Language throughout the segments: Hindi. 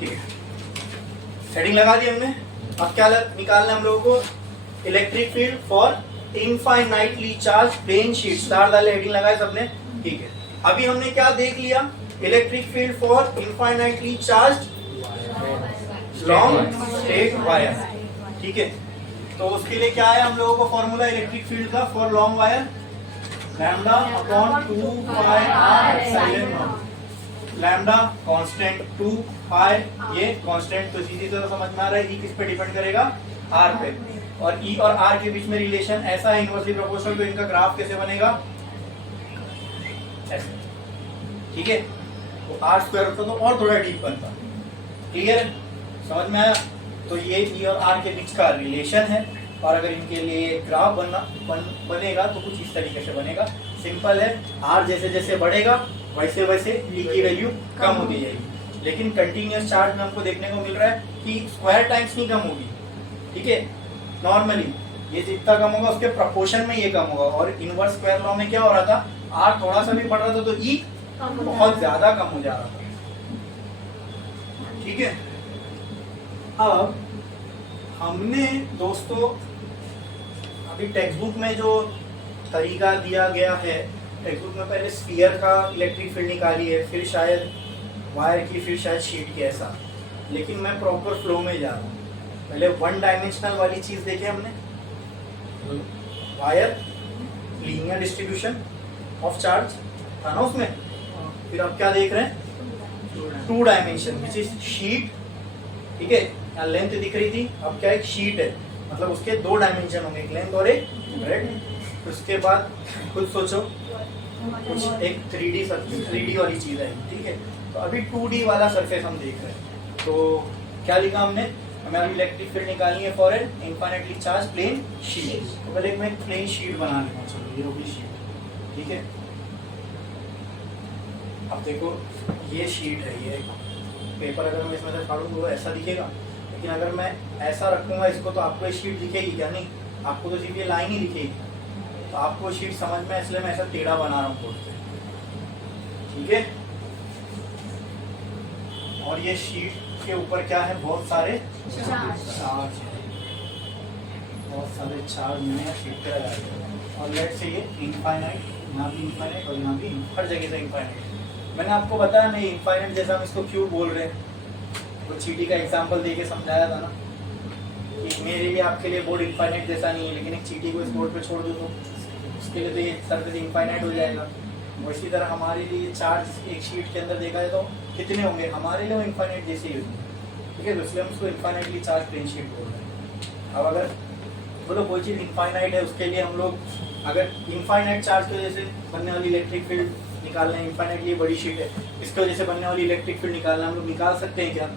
ठीक है, हेडिंग लगा दी हमने। अब क्या निकालना है हम लोगों को? Electric field for infinitely charge plane sheet. Star डाले, हेडिंग लगाए सबने, ठीक है। अभी हमने क्या देख लिया? Electric field for infinitely charge long straight wire, ठीक है। तो उसके लिए क्या है हम लोगों को फॉर्मूला इलेक्ट्रिक फील्ड का for long wire? Lambda upon 2 pi r epsilon not. Lambda constant, 2 pi ये कांस्टेंट, तो सीधी तरह समझ में आ रहा है ई किस पे डिपेंड करेगा? आर पे। और ई और आर के बीच में रिलेशन ऐसा है इनवर्सली प्रोपोर्शनल, तो इनका ग्राफ कैसे बनेगा? ऐसे, ठीक है। तो आर स्क्वायर होता तो और थोड़ा डीप बनता। क्लियर, समझ में आया? तो ये ई और आर के बीच का रिलेशन है, और अगर इनके लिए ग्राफ बनेगा तो कुछ इस तरीके से बनेगा। सिंपल है, आर जैसे जैसे बढ़ेगा वैसे वैसे ई की वैल्यू कम होती जाएगी। लेकिन कंटिन्यूअस चार्ज में हमको देखने को मिल रहा है कि स्क्वायर टाइम्स नहीं कम होगी, ठीक है। नॉर्मली ये जितना कम होगा उसके प्रोपोर्शन में ये कम होगा। और इनवर्स स्क्वायर लॉ में क्या हो रहा था? आर थोड़ा सा भी बढ़ रहा था तो ई बहुत ज्यादा कम हो जा रहा था, ठीक है। अब हमने दोस्तों अभी टेक्स्ट बुक में जो तरीका दिया गया है, टेक्स्ट बुक में पहले स्फीयर का इलेक्ट्रिक फील्ड निकाली है, फिर शायद वायर की, फिर शायद शीट की, ऐसा। लेकिन मैं प्रॉपर फ्लो में जा रहा हूँ। पहले वन डायमेंशनल वाली चीज देखे हमने, wire linear distribution of charge था ना उसमें। फिर अब क्या देख रहे हैं? 2 डायमेंशन विच इज शीट, ठीक है। यहाँ लेंथ दिख रही थी, अब क्या एक शीट है, मतलब उसके 2 डायमेंशन होंगे, एक लेंथ और एक ब्रेड्थ। उसके बाद खुद सोचो कुछ एक 3D वाली चीज है, ठीक है। तो अभी 2D वाला सरफेस हम देख रहे हैं। तो क्या लिखा हमने? हमें अभी इलेक्ट्रिक फील्ड निकालनी है for an infinitely charge plane sheet. तो पहले मैं एक प्लेन शीट बना लेता हूँ, चलो ये होगी शीट, ठीक है। अब देखो ये शीट है, ये पेपर अगर मैं इसमें से फाड़ूंगा तो ऐसा दिखेगा, लेकिन अगर मैं ऐसा रखूंगा इसको तो आपको ये शीट दिखेगी क्या? नहीं, आपको तो सिर्फ ये लाइन ही दिखेगी। तो आपको शीट समझ में, इसलिए मैं ऐसा टेढ़ा बना रहा हूँ बोर्ड पे, ठीक है। और ये शीट के ऊपर क्या है? बहुत सारे चार्ज है, बहुत सारे चार्ज मैंने शीट पे लगाए हैं। और लेट से ये इनफाइनाइट, यहाँ भी इनफाइनाइट और यहाँ भी हर जगह से इनफाइनाइट। मैंने आपको बताया नहीं इनफाइनाइट जैसा हम इसको क्यों बोल रहे हैं? तो चीटी का एग्जांपल देके समझाया था ना कि मेरे लिए आपके लिए बोर्ड इनफाइनाइट जैसा नहीं है, लेकिन एक चीटी को इस बोर्ड पे छोड़ दो तो उसके लिए तो ये सरफेस इनफाइनाइट हो जाएगा। और इसी तरह हमारे लिए चार्ज एक शीट के अंदर देखा जाए तो कितने होंगे? हमारे लिए वो इनफाइनाइट जैसे ही होंगे, ठीक है। तो इसलिए हम उसको इनफाइनाइटली चार्ज प्लेन शीट बोल रहे हैं। अब अगर बोलो कोई चीज़ इनफाइनाइट है, उसके लिए हम लोग अगर इनफाइनाइट चार्ज की वजह से बनने वाली इलेक्ट्रिक फील्ड निकालना है, इनफाइनाइट ये बड़ी शीट है, इसकी वजह से बनने वाली इलेक्ट्रिक फील्ड निकालना हम लोग निकाल सकते हैं क्या?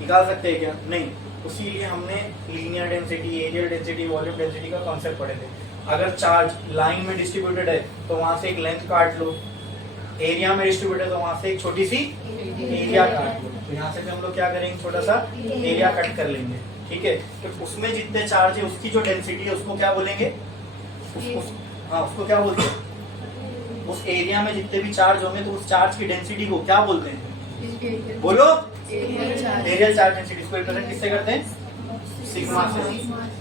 निकाल सकते हैं क्या? नहीं। उसी लिए हमने linear density, areal density, volume density का कॉन्सेप्ट पढ़े थे। अगर चार्ज लाइन में डिस्ट्रीब्यूटेड है तो वहां से एक लेंथ काट लो, एरिया में डिस्ट्रीब्यूटेड है तो वहां से एक छोटी सी एरिया काट लो। तो यहाँ से भी हम लोग क्या करेंगे? छोटा सा एरिया कट कर लेंगे, ठीक है। तो उसमें जितने चार्ज है उसकी जो डेंसिटी है उसको क्या बोलेंगे? उसको क्या बोलते हैं? उस एरिया में जितने भी चार्ज होंगे तो उस चार्ज की डेंसिटी को क्या बोलते हैं? बोलो, एरियल चार्ज डेंसिटी। इसको रिप्रेजेंट किससे करते हैं? सिग्मा से।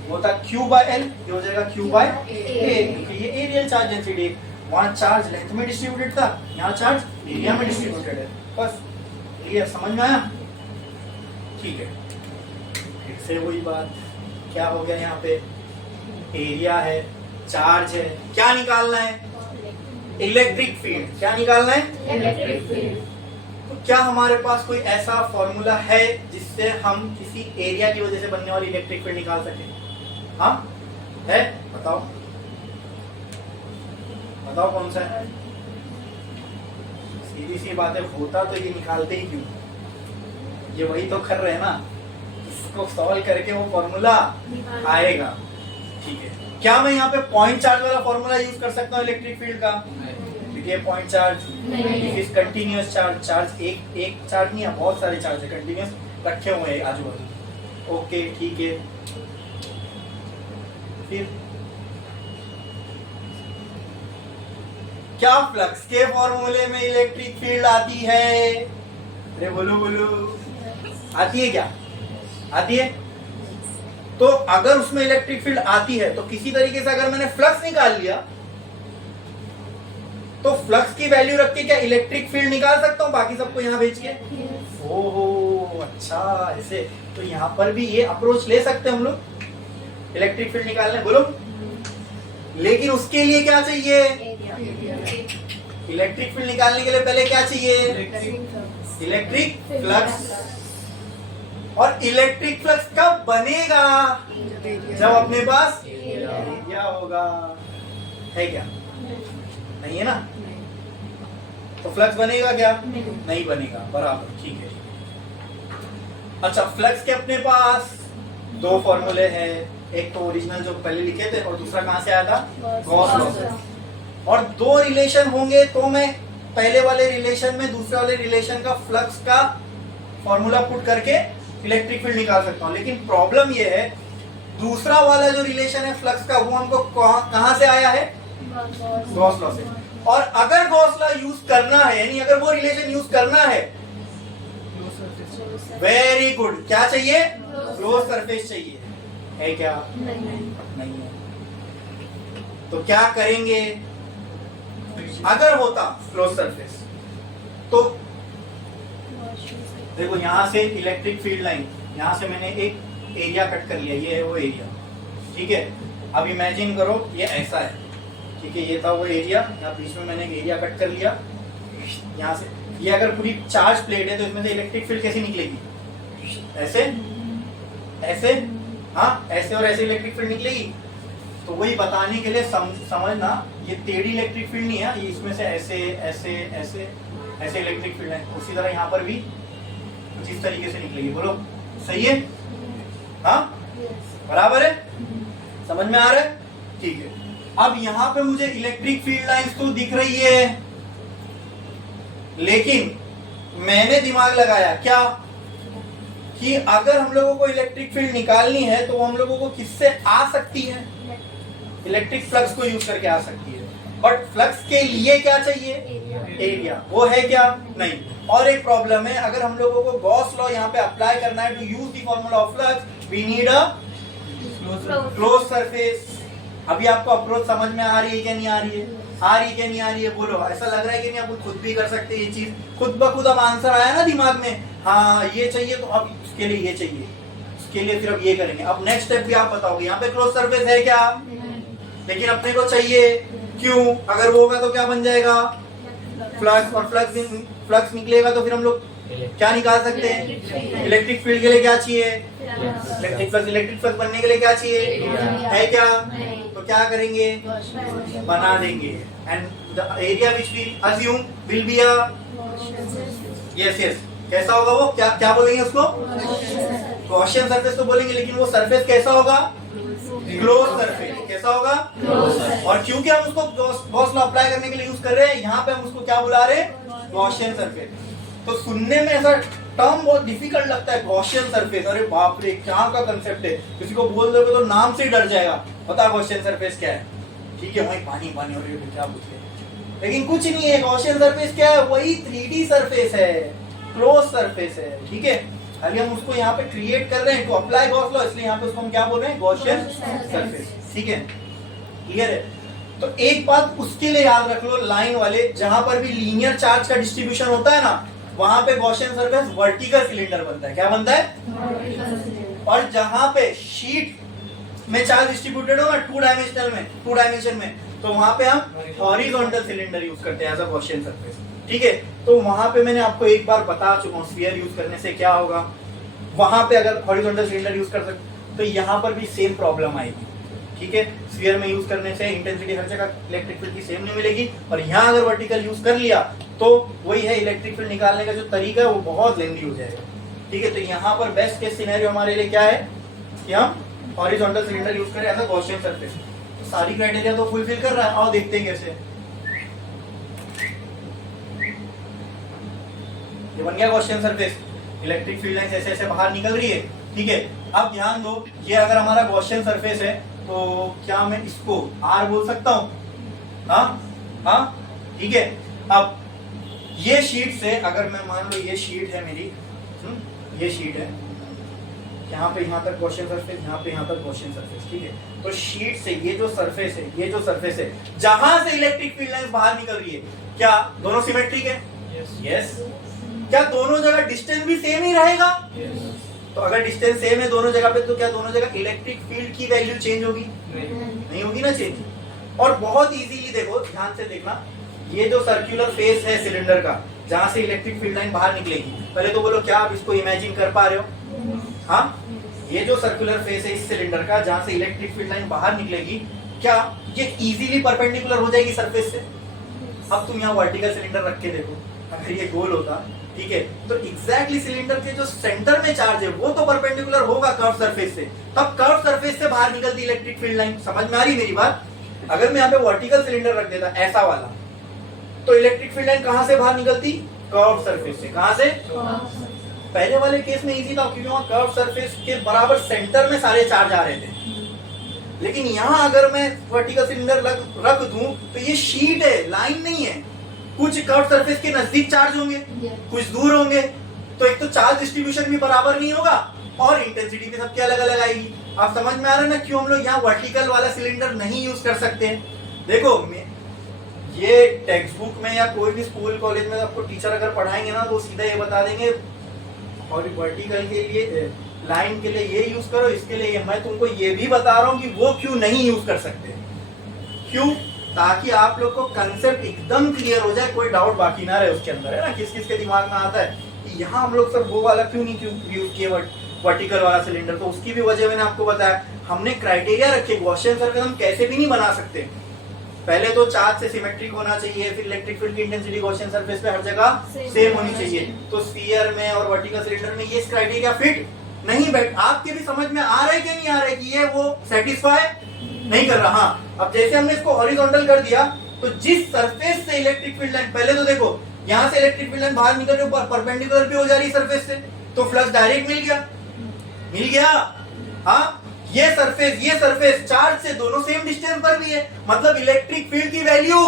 वो था Q बाय L, ये हो जाएगा Q बाय A, क्योंकि ये एरियल चार्ज डेंसिटी। वहाँ चार्ज लेंथ में डिस्ट्रीब्यूटेड था, यहाँ चार्ज एरिया में डिस्ट्रीब्यूटेड है। बस क्लियर, समझ में आया? ठीक है, फिर से वही बात, क्या हो गया? यहाँ पे एरिया है, चार्ज है, क्या निकालना है? Electric field. क्या निकालना है? Electric field. तो क्या हमारे पास कोई ऐसा फॉर्मूला है जिससे हम किसी एरिया की वजह से बनने वाली इलेक्ट्रिक फील्ड निकाल सके? हाँ है, बताओ बताओ कौन सा है? सीधी सी बात है, होता तो ये निकालते ही क्यों? ये वही तो कर रहे हैं ना, इसको सॉल्व करके वो फॉर्मूला आएगा, ठीक है। क्या मैं यहाँ पे पॉइंट चार्ज वाला फॉर्मूला यूज कर सकता हूँ इलेक्ट्रिक फील्ड का? देखिए point charge, this is continuous charge. Charge एक चार्ज नहीं है, बहुत सारे चार्ज है, कंटिन्यूअस रखे हुए हैं आजू बाजू। ओके ठीक है, फिर क्या फ्लक्स के फॉर्मूले में इलेक्ट्रिक फील्ड आती है? अरे बोलो बोलो। आती है क्या? आती है। तो अगर उसमें इलेक्ट्रिक फील्ड आती है तो किसी तरीके से अगर मैंने फ्लक्स निकाल लिया तो फ्लक्स की वैल्यू रख के क्या इलेक्ट्रिक फील्ड निकाल सकता हूं बाकी सबको यहां भेज के? ओहो अच्छा, ऐसे। तो यहां पर भी ये अप्रोच ले सकते हैं हम लोग इलेक्ट्रिक फील्ड निकालने, बोलो। लेकिन उसके लिए क्या चाहिए? इलेक्ट्रिक फील्ड निकालने के लिए पहले क्या चाहिए? Electric flux. और इलेक्ट्रिक फ्लक्स कब बनेगा? जब अपने पास एरिया होगा। है क्या? नहीं है ना? तो फ्लक्स बनेगा क्या? नहीं बनेगा, बराबर, ठीक है। अच्छा, फ्लक्स के अपने पास दो फॉर्मूले हैं, एक तो ओरिजिनल जो पहले लिखे थे और दूसरा कहां से आया था? गॉस लॉ से। और दो रिलेशन होंगे तो मैं पहले वाले रिलेशन में दूसरे वाले रिलेशन का फ्लक्स का फॉर्मूला पुट करके इलेक्ट्रिक फील्ड निकाल सकता हूं। लेकिन प्रॉब्लम ये है, दूसरा वाला जो रिलेशन है फ्लक्स का वो हमको कहां से आया है? गॉस लॉ से। और अगर गॉस लॉ यूज करना है, यानी अगर वो रिलेशन यूज करना है, वेरी गुड, क्या चाहिए? क्लोज सरफेस चाहिए। है क्या? नहीं है। तो क्या करेंगे? अगर होता क्लोज सरफेस तो देखो, यहां से इलेक्ट्रिक फील्ड लाइन, यहां से मैंने एक एरिया कट कर लिया, ये है वो एरिया, ठीक है। अब इमेजिन करो ये ऐसा है, ठीक है, ये था वो एरिया, यहाँ बीच में मैंने एक एरिया कट कर लिया। यहाँ से ये अगर पूरी चार्ज प्लेट है तो इसमें से इलेक्ट्रिक फील्ड कैसी निकलेगी? ऐसे, ऐसे, हाँ, ऐसे और ऐसे इलेक्ट्रिक फील्ड निकलेगी। तो वही बताने के लिए समझना, ये टेढ़ी इलेक्ट्रिक फील्ड नहीं है, ये इसमें से ऐसे ऐसे ऐसे ऐसे इलेक्ट्रिक फील्ड है। उसी तरह यहाँ पर भी कुछ इस तरीके से निकलेगी। बोलो सही है? हाँ, बराबर है? समझ में आ रहा है? ठीक है। अब यहाँ पे मुझे इलेक्ट्रिक फील्ड लाइंस तो दिख रही है, लेकिन मैंने दिमाग लगाया क्या कि अगर हम लोगों को इलेक्ट्रिक फील्ड निकालनी है तो हम लोगों को किससे आ सकती है? इलेक्ट्रिक फ्लक्स को यूज करके आ सकती है। बट फ्लक्स के लिए क्या चाहिए? एरिया। वो है क्या? नहीं। और एक प्रॉब्लम है, अगर हम लोगों को गॉस लॉ यहाँ पे अप्लाई करना है, to use the formula of flux we need a close surface. अभी आपको अप्रोच समझ में आ रही है क्या नहीं आ रही है? आ रही है क्या नहीं आ रही है? बोलो, ऐसा लग रहा है कि नहीं आप खुद भी कर सकते हैं ये चीज? खुद ब खुद अब आंसर आया ना दिमाग में, हाँ ये चाहिए तो अब उसके लिए ये चाहिए, उसके लिए फिर अब ये करेंगे। अब नेक्स्ट स्टेप भी आप बताओगे, यहाँ पे क्लोज सरफेस है क्या? लेकिन अपने को चाहिए, क्यों? अगर वो होगा तो क्या बन जाएगा? फ्लक्स। और फ्लक्स निकलेगा तो फिर हम लोग क्या निकाल सकते हैं? इलेक्ट्रिक फील्ड के लिए क्या चाहिए? Electric flux. इलेक्ट्रिक फ्लक्स बनने के लिए क्या चाहिए? है क्या? तो क्या करेंगे? बना देंगे। And the area which we assume will be a, yes yes, कैसा होगा वो? क्या बोलेंगे उसको? गॉसियन सरफेस तो बोलेंगे, लेकिन वो सरफेस कैसा होगा? Close surface. कैसा होगा? और क्योंकि हम उसको गॉस लॉ अप्लाई करने के लिए यूज कर रहे हैं, यहाँ पे हम उसको क्या बुला रहे हैं? Gaussian surface. तो सुनने में ऐसा टर्म बहुत डिफिकल्ट लगता है, गॉसियन सरफेस। अरे बाप रे, क्या का कंसेप्ट है, किसी को बोल दोगे तो नाम से ही डर जाएगा। पता गॉसियन सरफेस क्या है? ठीक है, वही पानी पानी हो रही है, क्या पूछे, लेकिन कुछ नहीं है। गॉसियन सरफेस क्या है? वही 3D सरफेस है, क्लोज सरफेस है, ठीक है। खाली हम उसको यहाँ पे क्रिएट कर रहे हैं टू अप्लाई गॉस लॉ, इसलिए यहाँ पे उसको हम क्या बोल रहे हैं? गॉसियन सरफेस, ठीक है, क्लियर है। तो एक बात उसके लिए याद रख लो, लाइन वाले, जहां पर भी लीनियर चार्ज का डिस्ट्रीब्यूशन होता है ना, वहां पे गॉसियन सरफेस वर्टिकल सिलेंडर बनता है। क्या बनता है? और जहां पे शीट में चार्ज डिस्ट्रीब्यूटेड हो ना, टू डायमेंशन में, तो वहां पे हम हॉरिजॉन्टल सिलेंडर यूज करते हैं एज अ गॉसियन सरफेस, ठीक है। तो वहां पे मैंने आपको एक बार बता चुका हूं स्फीयर यूज करने से क्या होगा। वहां पे अगर हॉरिजॉन्टल सिलेंडर यूज कर सकते तो यहाँ पर भी सेम प्रॉब्लम आएगी, ठीक है। स्फीयर में यूज करने से इंटेंसिटी हर जगह इलेक्ट्रिक फील्ड की सेम नहीं मिलेगी, और यहाँ अगर वर्टिकल यूज कर लिया तो वही है, इलेक्ट्रिक फील्ड निकालने का जो तरीका है वो बहुत लेंदी हो जाएगा, ठीक है। तो यहाँ पर बेस्ट केस सिनेरियो हमारे लिए क्या है कि हम हॉरिजॉन्टल सिलेंडर यूज करें एज अ गॉसियन सरफेस। तो सारी क्राइटेरिया तो फुलफिल कर रहा है, आओ देखते हैं कैसे। ये बन गया Gaussian surface, electric field lines ऐसे ऐसे बाहर निकल रही है, ठीक है। अब ध्यान दो, ये अगर हमारा गॉसियन सरफेस है तो क्या मैं इसको R बोल सकता हूं? हाँ, ठीक है। अब ये शीट से अगर मैं मान लो ये शीट है मेरी, ये शीट है, यहाँ पे यहाँ तक गॉसियन सरफेस, यहाँ पे यहाँ तक गॉसियन सरफेस, ठीक है। तो शीट से ये जो सरफेस है, ये जो सरफेस है, जहां से इलेक्ट्रिक फील्ड लाइन बाहर निकल रही है, क्या दोनों सिमेट्रिक है? यस। क्या दोनों जगह डिस्टेंस भी सेम ही रहेगा? तो अगर डिस्टेंस सेम है दोनों जगह पे, तो क्या दोनों जगह इलेक्ट्रिक फील्ड की वैल्यू चेंज होगी? नहीं होगी ना चेंज। और बहुत इजीली देखो, ध्यान से देखना, ये जो सर्कुलर फेस है सिलेंडर का, जहां से इलेक्ट्रिक फील्ड लाइन बाहर निकलेगी, पहले तो बोलो क्या आप इसको इमेजिन कर पा रहे हो? हाँ, ये जो सर्कुलर फेस है इस सिलेंडर का, जहां से इलेक्ट्रिक फील्ड लाइन बाहर निकलेगी, क्या ये इजीली परपेंडिकुलर हो जाएगी सरफेस से? अब तुम यहाँ वर्टिकल सिलेंडर रख के देखो, अगर ये गोल होता, ठीक है, तो एग्जैक्टली सिलेंडर के जो सेंटर में चार्ज है वो तो परपेंडिकुलर होगा कर्व सरफेस से, तब कर्व सरफेस से बाहर निकलती इलेक्ट्रिक फील्ड लाइन। समझ में आ रही मेरी बात? अगर मैं यहाँ पे वर्टिकल सिलेंडर रख देता ऐसा वाला, तो इलेक्ट्रिक फील्ड लाइन कहां से बाहर निकलती? कर्व सरफेस से। कहां से? पहले वाले केस में इजी था क्योंकि वहां कर्व सरफेस के बराबर सेंटर में सारे चार्ज आ रहे थे, लेकिन यहाँ अगर मैं वर्टिकल सिलेंडर रख दूं तो ये शीट है, लाइन नहीं है। कुछ कर्व सरफेस के नजदीक चार्ज होंगे, कुछ दूर होंगे, तो एक तो चार्ज डिस्ट्रीब्यूशन भी बराबर नहीं होगा और इंटेंसिटी भी सबकी अलग अलग आएगी। आप समझ में आ रहा है ना क्यों हम लोग यहाँ वर्टिकल वाला सिलेंडर नहीं यूज कर सकते? देखो ये टेक्स्ट बुक में या कोई भी स्कूल कॉलेज में आपको टीचर अगर पढ़ाएंगे ना तो सीधा ये बता देंगे और वर्टिकल के लिए लाइन के लिए ये यूज करो, इसके लिए ये। मैं तुमको ये भी बता रहा हूँ कि वो क्यों नहीं यूज कर सकते। क्यों? ताकि आप लोग को कंसेप्ट एकदम क्लियर हो जाए, कोई डाउट बाकी ना रहे उसके अंदर, है ना। किस किस के दिमाग में आता है कि यहाँ हम लोग सर वो वाला क्यों नहीं यूज किए वर्टिकल वाला सिलेंडर, तो उसकी भी वजह मैंने आपको बताया। हमने क्राइटेरिया रखे, गॉसियन सरफेस हम कैसे भी नहीं बना सकते। पहले तो चार्ज से सिमेट्रिक होना चाहिए, फिर इलेक्ट्रिक फील्ड की इंटेंसिटी गॉसियन सरफेस पे हर जगह सेम होनी चाहिए। तो स्फीयर में और वर्टिकल सिलेंडर में ये क्राइटेरिया फिट नहीं बैठ। आपके भी समझ में आ रहा है कि नहीं आ रहा है कि ये वो सेटिस्फाई नहीं कर रहा। हाँ, अब जैसे हमने इसको हॉरिजॉन्टल कर दिया तो जिस सरफेस से इलेक्ट्रिक फील्ड लाइन, पहले तो देखो यहाँ से इलेक्ट्रिक फील्ड लाइन बाहर निकल रही है, परपेंडिकुलर भी हो जा रही सरफेस से, तो फ्लक्स डायरेक्ट मिल गया। हाँ, ये सरफेस चार्ज से दोनों सेम डिस्टेंस पर भी है, मतलब इलेक्ट्रिक फील्ड की वैल्यू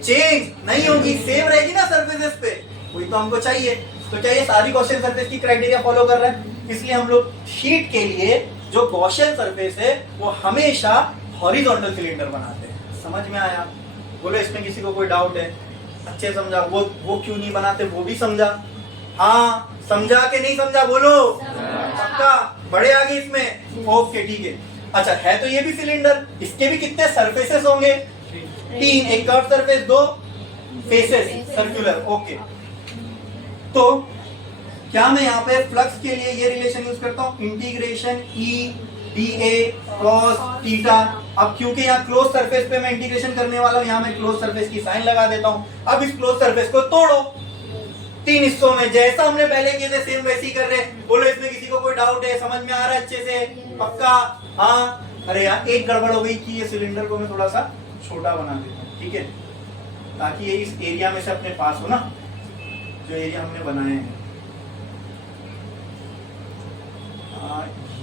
चेंज नहीं होगी, सेम रहेगी ना सरफेसेस पे। वही तो हमको चाहिए। तो क्या ये सारी गॉसियन सरफेस की क्राइटेरिया फॉलो कर रहा है? इसलिए हम लोग शीट के लिए जो गॉसियन सरफेस है वो हमेशा हॉरिजॉन्टल सिलेंडर बनाते हैं। समझ में आया? बोलो इसमें किसी को कोई डाउट है? अच्छे समझा। वो क्यों नहीं बनाते वो भी समझा? हाँ, समझा के नहीं समझा? बोलो पक्का? बड़े आगे इसमें? ओके, ठीक है। अच्छा, है तो ये भी सिलेंडर, इसके भी कितने सरफेसेस होंगे? 3, एक curve surface, 2 faces circular. Okay, तो क्या मैं यहाँ पे फ्लक्स के लिए ये रिलेशन यूज करता हूँ, integration E D A cos theta. अब क्योंकि यहाँ क्लोज सरफेस पे मैं इंटीग्रेशन करने वाला हूँ, यहाँ मैं क्लोज सरफेस की साइन लगा देता हूँ। अब इस क्लोज सरफेस को तोड़ो 3 हिस्सों में, जैसा हमने पहले किए थे सेम वैसे ही कर रहे। बोलो इसमें किसी को कोई डाउट है? समझ में आ रहा है अच्छे से? पक्का? हाँ। अरे यार एक गड़बड़ हो गई कि ये सिलेंडर को मैं थोड़ा सा छोटा बना देता हूँ, ठीक है, ताकि ये इस एरिया में से अपने पास हो ना, जो एरिया हमने बनाए हैं।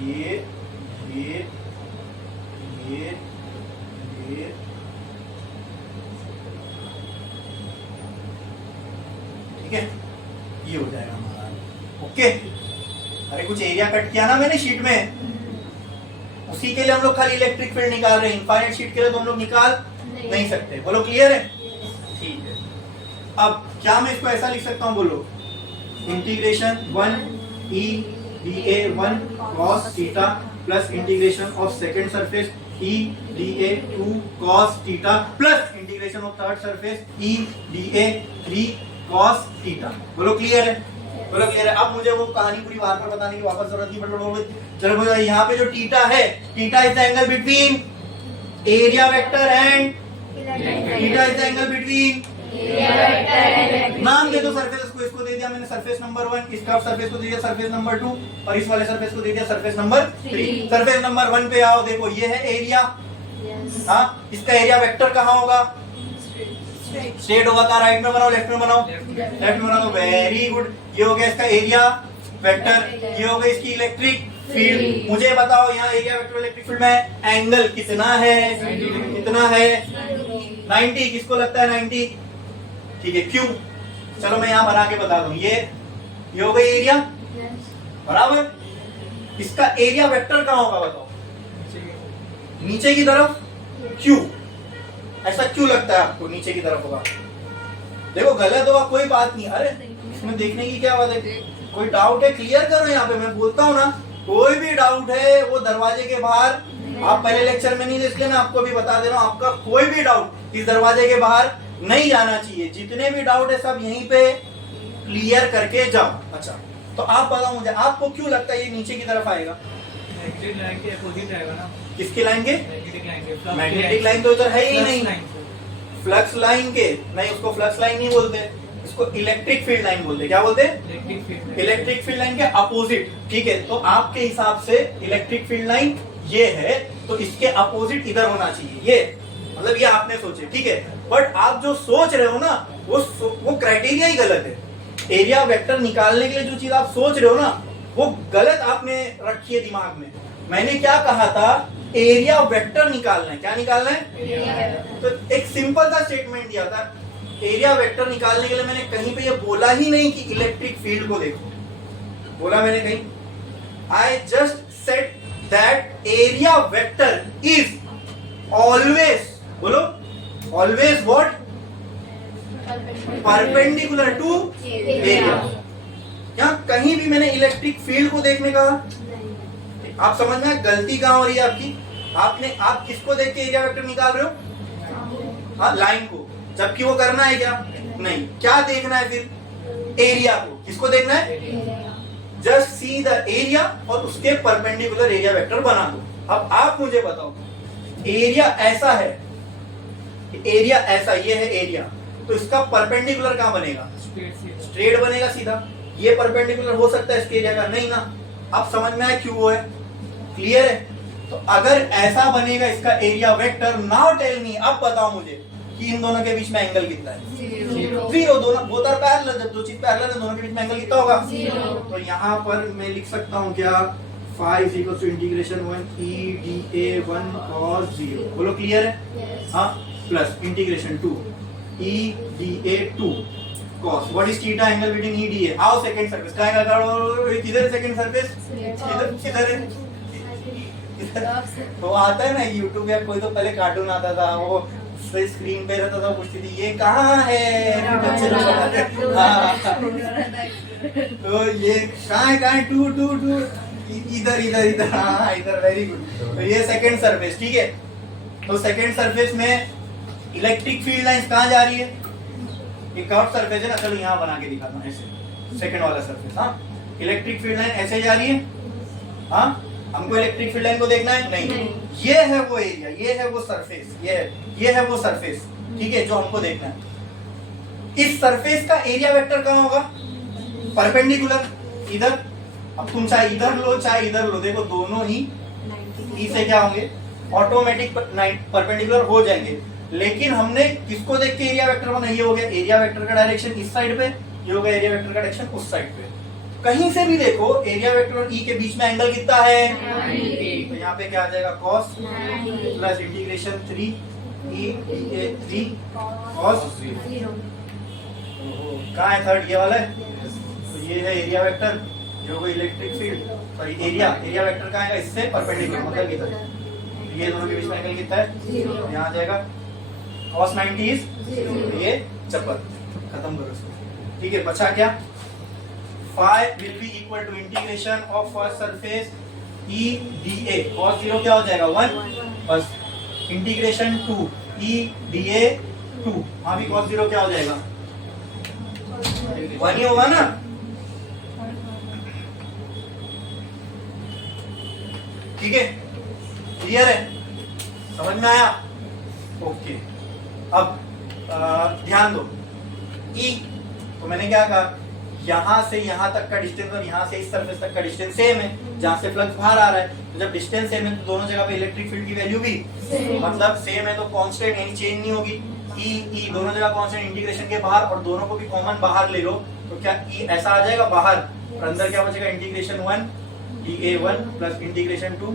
ये ठीक है, ये हो जाएगा हमारा। ओके, अरे कुछ एरिया कट किया ना मैंने शीट में, उसी के लिए हम लोग खाली इलेक्ट्रिक फील्ड निकाल रहे हैं। इनफाइनाइट शीट के लिए तो हम लोग निकाल नहीं सकते। बोलो क्लियर है? ठीक है। अब क्या मैं इसको ऐसा लिख सकता हूँ? बोलो integration 1 E D A 1 cos theta plus integration of second surface E D A 2 cos theta plus integration of third surface E D A 3 cos theta. बोलो क्लियर है? बोलो क्लियर है? अब मुझे वो कहानी पूरी बाहर पर बताने की वापस जरूरत नहीं पड़। चलो मुझे यहाँ पे जो थीटा है, theta is the angle between area vector and theta is the angle between नाम दे दो सरफेस को। इसको दे दिया मैंने सरफेस नंबर 1, इस कर्व सरफेस को दे दिया सरफेस नंबर 2 और इस वाले सरफेस को दे दिया सरफेस नंबर 3। सरफेस नंबर 1 पे आओ, देखो ये है एरिया। हाँ, इसका एरिया वेक्टर कहाँ होगा? स्ट्रेट होगा। कहाँ? राइट में बनाओ, लेफ्ट में बनाओ? लेफ्ट में बनाओ। Very good. ये हो गया इसका एरिया वेक्टर, ये हो गई इसकी इलेक्ट्रिक फील्ड। मुझे बताओ यहाँ एरिया वेक्टर इलेक्ट्रिक फील्ड में एंगल कितना है? कितना है? 90। किसको लगता है 90? ठीक है, क्यों? चलो मैं यहाँ बना के बता दूं। ये हो गई एरिया, बराबर। इसका एरिया वेक्टर कहाँ होगा बताओ? नीचे की तरफ। क्यों ऐसा क्यों लगता है आपको नीचे की तरफ होगा? देखो गलत होगा कोई बात नहीं, अरे इसमें देखने की क्या बात है? कोई डाउट है क्लियर करो यहाँ पे, मैं बोलता हूँ ना, कोई भी डाउट है वो दरवाजे के बाहर, आप पहले लेक्चर में नहीं थे इसलिए मैं आपको भी बता दे रहा हूँ, आपका कोई भी डाउट इस दरवाजे के बाहर नहीं जाना चाहिए। जितने भी डाउट है सब यहीं पे क्लियर करके जाओ। अच्छा तो आप बताओ मुझे, आपको क्यों लगता है ये नीचे की तरफ आएगा? किसकी लाइन के? मैग्नेटिक लाइन तो इधर है ही नहीं। फ्लक्स लाइन के नहीं, उसको फ्लक्स लाइन नहीं बोलते, इसको इलेक्ट्रिक फील्ड लाइन बोलते। क्या बोलते? इलेक्ट्रिक फील्ड लाइन के अपोजिट। ठीक है, तो आपके हिसाब से इलेक्ट्रिक फील्ड लाइन ये है, तो इसके अपोजिट इधर होना चाहिए, ये मतलब ये आपने सोचे। ठीक है, बट आप जो सोच रहे हो ना वो क्राइटेरिया ही गलत है। एरिया वेक्टर निकालने के लिए जो चीज आप सोच रहे हो ना वो गलत आपने रखी है दिमाग में। मैंने क्या कहा था? एरिया वेक्टर निकालना है। क्या निकालना है? तो एक सिंपल सा स्टेटमेंट दिया था, एरिया वेक्टर निकालने के लिए मैंने कहीं पे ये बोला ही नहीं कि इलेक्ट्रिक फील्ड को देखो। बोला मैंने कहीं? I just said that area vector is always, बोलो always what? Perpendicular to area. यहाँ कहीं भी मैंने इलेक्ट्रिक फील्ड को देखने कहा? आप समझ में गलती कहाँ हो रही है आपकी? आप किसको देख के एरिया वेक्टर निकाल रहे हो? हाँ, लाइन को, जबकि वो करना है क्या? नहीं। क्या देखना है फिर? एरिया को। किसको देखना है? जस्ट सी द एरिया और उसके परपेंडिकुलर एरिया वेक्टर बना दो। अब आप मुझे बताओ, एरिया ऐसा है, एरिया ऐसा, ये है एरिया, तो इसका परपेंडिकुलर कहाँ बनेगा? स्ट्रेट बनेगा सीधा। ये परपेंडिकुलर हो सकता है इसके एरिया का? नहीं ना। अब समझ में आया क्यों वो है? क्लियर है? तो अगर ऐसा बनेगा इसका area vector, now tell me, अब बताओ मुझे कि इन दोनों के बीच में एंगल कितना है? जीरो। दोनों बोथ आर पैरेलल। जब दो चीज पैरेलल है दोनों के बीच में एंगल कितना होगा? तो यहाँ पर मैं लिख सकता हूँ क्या? Phi is equal to integration 1 e dA1 cos 0। बोलो क्लियर है? हाँ, plus integration 2 e dA2 cos, what is theta angle between e dA। आओ सेकंड सरफेस का एंगल करो। किधर सेकंड सरफेस? किधर है? तो आता है ना यूट्यूब या कोई, तो पहले कार्टून आता था, वो स्क्रीन पे रहता था, पूछती थी ये कहाँ है? तो ये कहाँ है? टू टू टू, इधर इधर इधर। हाँ इधर, वेरी गुड। तो ये सेकंड सरफेस। ठीक है, तो सेकंड सरफेस में इलेक्ट्रिक फील्ड लाइंस कहाँ जा रही है? ये कर्व सरफेस है ना, चलो यहाँ बना के दिखाता हूँ ऐसे। सेकंड वाला सरफेस, हाँ, इलेक्ट्रिक फील्ड लाइन ऐसे जा रही है। हाँ, हमको इलेक्ट्रिक फील्ड लाइन को देखना है? नहीं। ये है वो एरिया, ये है वो सरफेस, ये है वो सरफेस। ठीक है, जो हमको देखना है। इस सरफेस का एरिया वेक्टर कहाँ होगा? परपेंडिकुलर इधर। अब तुम चाहे इधर लो चाहे इधर लो, देखो दोनों ही ई से क्या होंगे? ऑटोमेटिक परपेंडिकुलर हो जाएंगे। लेकिन हमने किसको देख के एरिया वेक्टर बना? ये हो गया एरिया वेक्टर का डायरेक्शन इस साइड पे, ये हो गया एरिया वेक्टर का डायरेक्शन उस साइड पे। कहीं से भी देखो एरिया वेक्टर और ई के बीच में एंगल कितना है? तो यहाँ पे क्या आ जाएगा? cos plus integration 3 e dA3 cos 0। कहाँ है थर्ड? ये वाला है। तो ये है एरिया वेक्टर, जो कोई electric field, sorry area vector कहाँ है? इससे परपेंडिकुलर, मतलब किधर? ये दोनों के बीच में एंगल कितना है? यहाँ आ जाएगा cos 90 इज 0। ये चप्पल खत्म करो इसको। ठीक है, बचा क्या? Phi will be equal to integration of first surface e dA। cos 0 क्या हो जाएगा? 1, बस इंटीग्रेशन 2 e dA2। हाँ भी cos 0 क्या हो जाएगा? 1 ही होगा ना। ठीक है, क्लियर है? समझ में आया? ओके। अब ध्यान दो, ई तो मैंने क्या कहा? यहाँ से यहाँ तक का डिस्टेंस और यहाँ से इस सरफेस तक का डिस्टेंस सेम है, जहाँ से फ्लक्स बाहर आ रहा है। तो जब डिस्टेंस सेम है तो दोनों जगह पे इलेक्ट्रिक फील्ड की वैल्यू भी मतलब सेम है, तो कांस्टेंट यानी चेंज नहीं होगी। ई दोनों जगह कांस्टेंट, इंटीग्रेशन के बाहर, और दोनों को भी कॉमन बाहर ले लो तो क्या ई ऐसा आ जाएगा बाहर, और अंदर क्या बचेगा? Integration 1 dA1 plus integration 2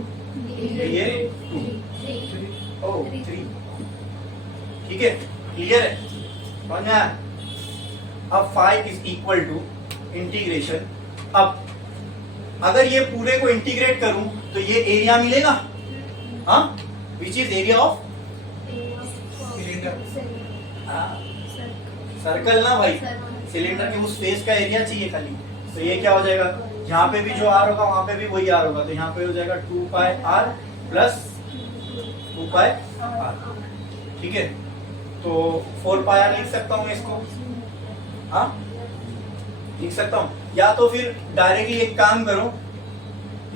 dA2। Oh 3। ठीक है, क्लियर है? समझ में आया? अब phi is equal to integration, अब अगर ये पूरे को इंटीग्रेट करूं तो ये एरिया मिलेगा, हाँ, which is area of circle ना भाई, सिलेंडर के उस फेस का एरिया चाहिए खाली। तो ये क्या हो जाएगा, यहाँ पे भी जो आर होगा वहां पे भी वही आर होगा, तो यहाँ पे हो जाएगा 2 pi are plus 2 pi are, ठीक है। तो 4 पाई आर लिख सकता हूँ मैं इसको, हाँ लिख सकता हूँ। या तो फिर डायरेक्टली एक काम करो,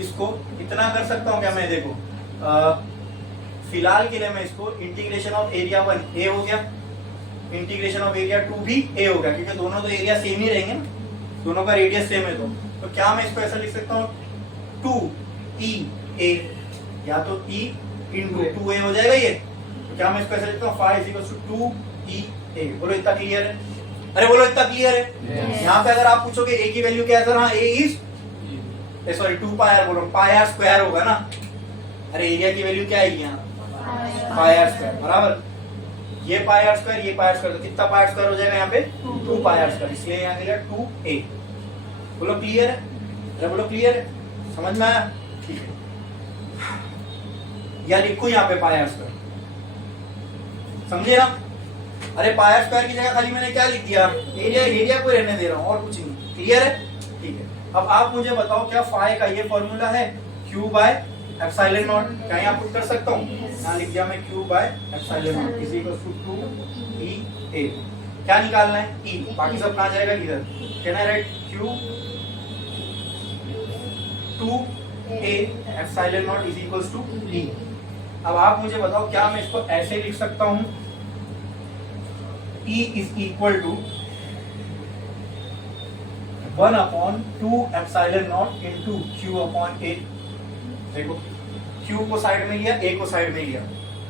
इसको इतना कर सकता हूँ क्या मैं, देखो फिलहाल के लिए मैं इसको इंटीग्रेशन ऑफ एरिया 1 ए हो गया, इंटीग्रेशन ऑफ एरिया 2 भी ए हो गया, क्योंकि दोनों तो एरिया सेम ही रहेंगे ना, दोनों का रेडियस सेम है। तो क्या मैं इसको ऐसा लिख सकता हूँ 2e a, या तो e इंटू 2a हो जाएगा ये। तो क्या मैं इसको ऐसा लिखता हूँ 5 = 2e a। बोलो इतना क्लियर है, अरे बोलो इतना क्लियर है। यहाँ पे अगर आप पूछोगे a की वैल्यू क्या है सर, हाँ a is sorry 2 pi R, बोलो पाई आर स्क्वायर होगा ना। अरे एरिया की वैल्यू क्या है यहाँ, पाई आर स्क्वायर, बराबर। ये पाई आर स्क्वायर, ये पाई आर स्क्वायर, तो कितना पाई आर स्क्वायर हो जाएगा यहाँ पे 2 पाई आर स्क्वायर, इसलिए यहाँ गया 2a। बोलो क्लियर है, अरे बोलो क्लियर है, समझ में आया, ठीक है। या लिखो यहाँ पे पाई आर स्क्वायर, समझे ना। अरे पाई आर स्क्वायर की जगह खाली मैंने क्या लिख दिया, एरिया, एरिया को रहने दे रहा हूँ और कुछ नहीं, क्लियर है, ठीक है। अब आप मुझे बताओ क्या फाई का ये फॉर्मूला है q बाय एप्सिलॉन नॉट, क्या यहाँ पुट कर सकता हूँ, यहाँ लिख दिया मैं q by epsilon naught is equal to 2e a। क्या निकालना है, e, बाकी सब कहाँ जाएगा, इधर। Can I write q 2a epsilon naught is equal to e। अब आप मुझे बताओ क्या मैं इसको ऐसे लिख सकता हूँ, e is equal to 1/2 epsilon naught into q upon a। देखो q को साइड में लिया, a को साइड में लिया,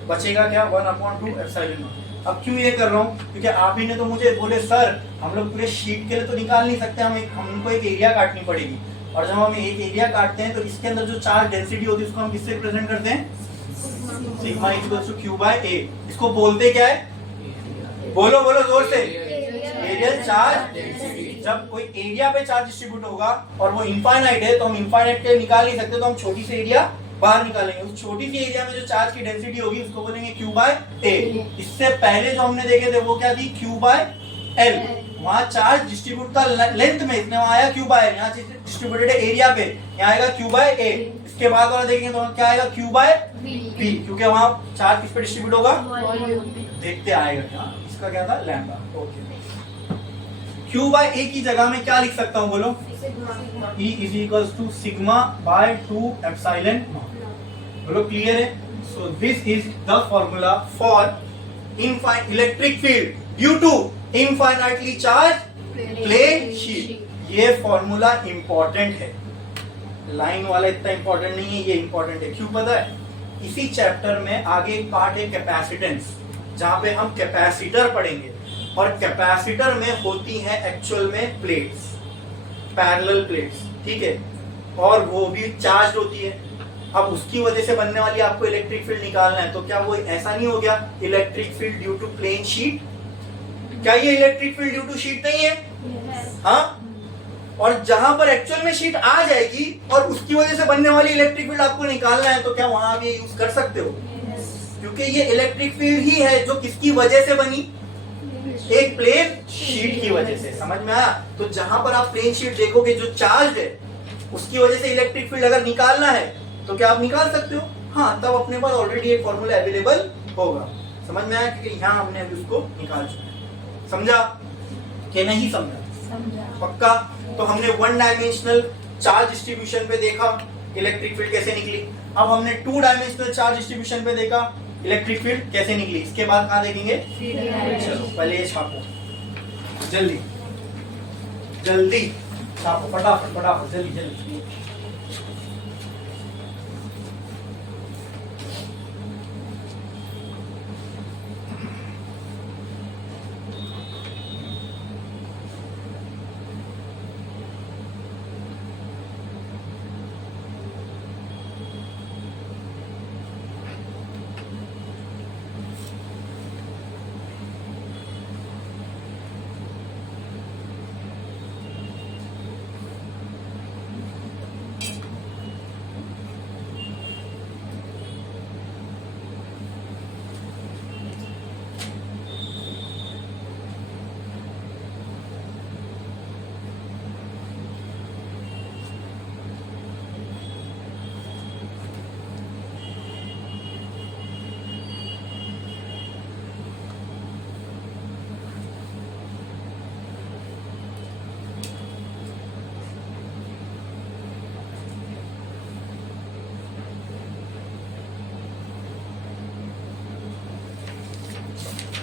बचेगा क्या 1/2 एप्सिलॉन नॉट। अब क्यों ये कर रहा हूँ, क्योंकि आप ही ने तो मुझे बोले सर हम लोग पूरे शीट के लिए तो निकाल नहीं सकते, हमको एक एरिया काटनी पड़ेगी। और जब हम एक एरिया काटते हैं तो इसके अंदर जो चार्ज डेंसिटी होती है उसको हम किससे रिप्रेजेंट करते हैं, sigma equals to q by a। इसको बोलते क्या है, बोलो बोलो जोर से, एरियल चार्ज डेंसिटी। जब कोई एरिया पे चार्ज डिस्ट्रीब्यूट होगा और वो इनफाइनाइट है तो हम इनफाइनाइट के निकाल नहीं सकते, तो हम छोटी सी एरिया बाहर निकालेंगे। उस छोटी सी एरिया में जो चार्ज की डेंसिटी होगी उसको बोलेंगे q बाय a। इससे पहले जो हमने देखे थे वो क्या थी, q बाय l। वहां चार्ज डिस्ट्रीब्यूट था लेंथ में, इसने वहां आया q बाय l, यहाँ डिस्ट्रीब्यूटेड है एरिया पे, यहाँ आएगा q बाय a। इसके बाद वाला देखेंगे तो क्या आएगा q बाय b, क्योंकि वहां चार्ज किस पे डिस्ट्रीब्यूट होगा, देखते आएगा क्या, इसका क्या था lambda. Okay, q by a की जगह में क्या लिख सकता हूँ, बोलो E is equals to sigma by 2 epsilon naught. बोलो क्लियर है। So this is the formula for electric field due to infinitely charge plane sheet. ये फॉर्मूला इंपॉर्टेंट है, लाइन वाला इतना इंपॉर्टेंट नहीं है, ये इंपॉर्टेंट है। क्यों पता है, इसी चैप्टर में आगे एक पार्ट है कैपेसिटेंस, जहां पे हम कैपेसिटर पढ़ेंगे। और कैपेसिटर में होती है एक्चुअल में प्लेट्स, पैरेलल प्लेट्स, ठीक है, और वो भी चार्ज होती है। अब उसकी वजह से बनने वाली आपको इलेक्ट्रिक फील्ड निकालना है, तो क्या वो ऐसा नहीं हो गया electric field due to plane sheet, क्या ये electric field due to sheet नहीं है? हाँ, और जहां पर एक्चुअल में शीट आ जाएगी और उसकी वजह से बनने वाली इलेक्ट्रिक फील्ड आपको निकालना है, तो क्या वहां भी यूज कर सकते हो? क्योंकि ये इलेक्ट्रिक फील्ड ही है जो किसकी वजह से बनी, एक प्लेन शीट की वजह से। समझ में आया? तो जहां पर आप प्लेन शीट देखोगे जो चार्ज है उसकी वजह से इलेक्ट्रिक फील्ड अगर निकालना है तो क्या आप निकाल सकते हो? हाँ, तब अपने पास ऑलरेडी एक फॉर्मूला अवेलेबल होगा। समझ में आया? क्योंकि यहाँ हमने अभी उसको निकाल चुके हैं। समझा कि नहीं समझा? पक्का? तो हमने वन डायमेंशनल चार्ज डिस्ट्रीब्यूशन पे देखा इलेक्ट्रिक फील्ड कैसे निकली। अब हमने टू डायमेंशनल चार्ज डिस्ट्रीब्यूशन पे देखा इलेक्ट्रिक फील्ड कैसे निकली। इसके बाद कहाँ देखेंगे? चलो पहले ये छापो, जल्दी जल्दी छापो, फटाफट फटाफट, जल्दी जल्दी।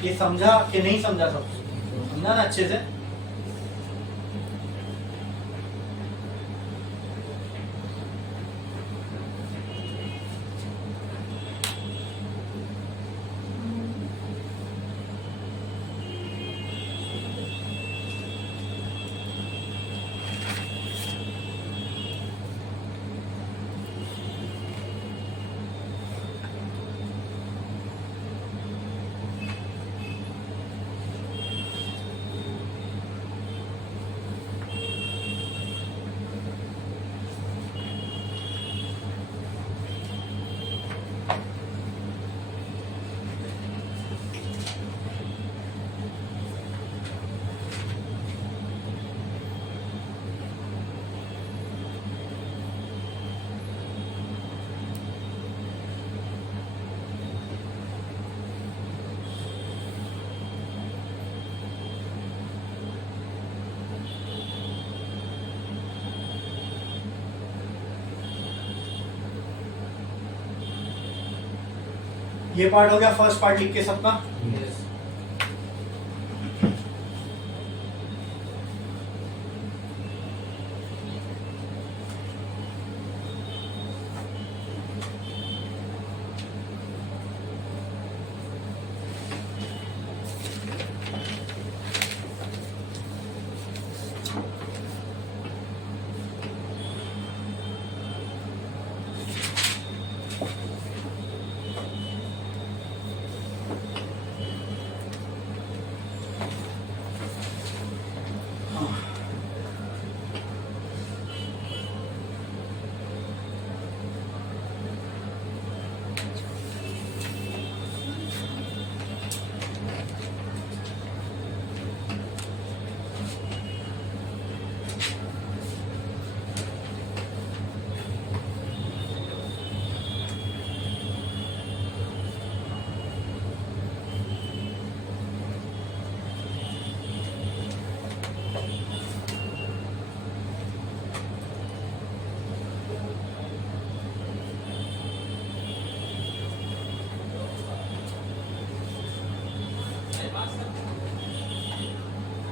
ये समझा कि नहीं समझा? सब समझा ना अच्छे से? ये पार्ट हो गया, फर्स्ट पार्ट लिख के सबका।